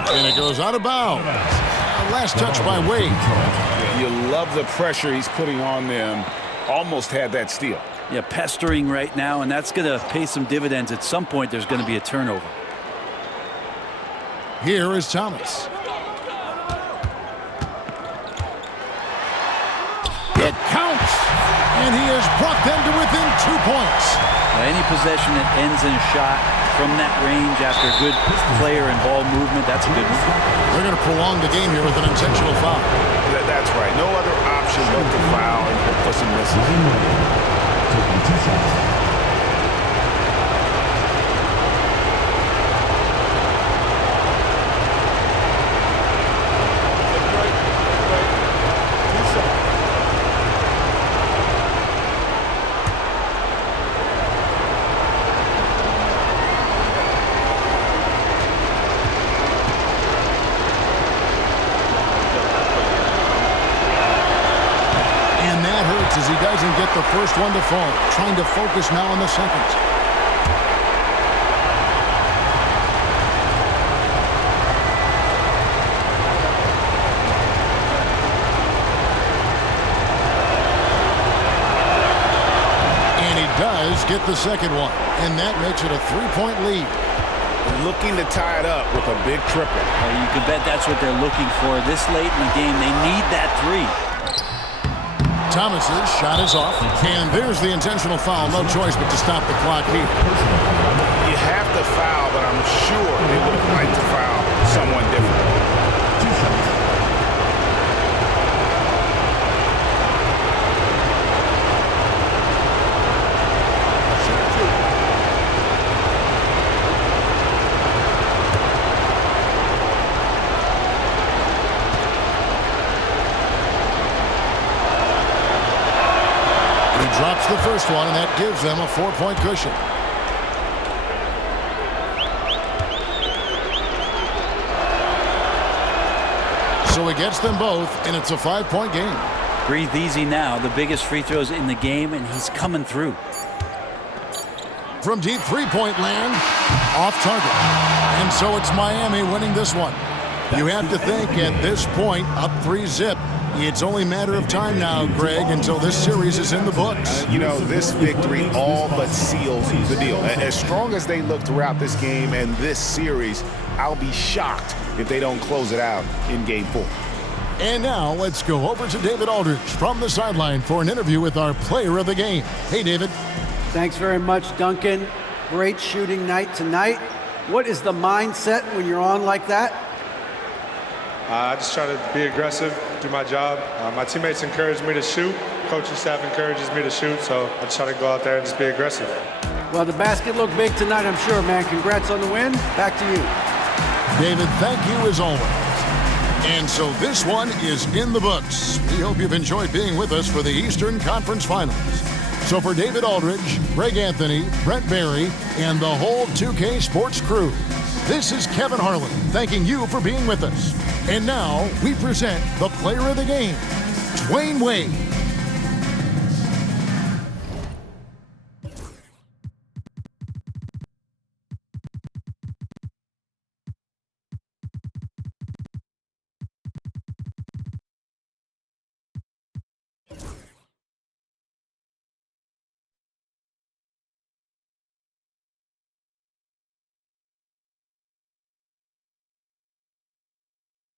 And it goes out of bounds. Last touch by Wade. You love the pressure he's putting on them. Almost had that steal. Yeah, pestering right now, and that's going to pay some dividends. At some point, there's going to be a turnover. Here is Thomas. It counts, and he has brought them to within 2 points. Any possession that ends in a shot from that range after good player and ball movement, that's a good one. They're going to prolong the game here with an intentional foul. That's right. No other option but to foul and hope for some misses. Taking 2 shots. As he doesn't get the first one to fall. Trying to focus now on the second. And he does get the second one. And that makes it a 3-point lead. Looking to tie it up with a big triple. You can bet that's what they're looking for. This late in the game, they need that 3. Thomas's shot is off, and there's the intentional foul. No choice but to stop the clock here. You have to foul, but I'm sure they would have liked to foul someone different. 2 shots. Drops the first one, and that gives them a 4-point cushion. So he gets them both, and it's a 5-point game. Breathe easy now. The biggest free throws in the game, and he's coming through. From deep 3-point land, off target. And so it's Miami winning this one. You have to think at this point, up 3-zip. It's only a matter of time now, Greg, until this series is in the books. You know, this victory all but seals the deal. As strong as they look throughout this game and this series, I'll be shocked if they don't close it out in Game 4. And now let's go over to David Aldridge from the sideline for an interview with our player of the game. Hey, David. Thanks very much, Duncan. Great shooting night tonight. What is the mindset when you're on like that? I just try to be aggressive, do my job. My teammates encourage me to shoot. Coaching staff encourages me to shoot, so I just try to go out there and just be aggressive. Well, the basket looked big tonight, I'm sure, man. Congrats on the win. Back to you. David, thank you as always. And so this one is in the books. We hope you've enjoyed being with us for the Eastern Conference Finals. So for David Aldridge, Greg Anthony, Brent Barry, and the whole 2K Sports crew, this is Kevin Harlan thanking you for being with us. And now we present the player of the game, Dwayne Wade.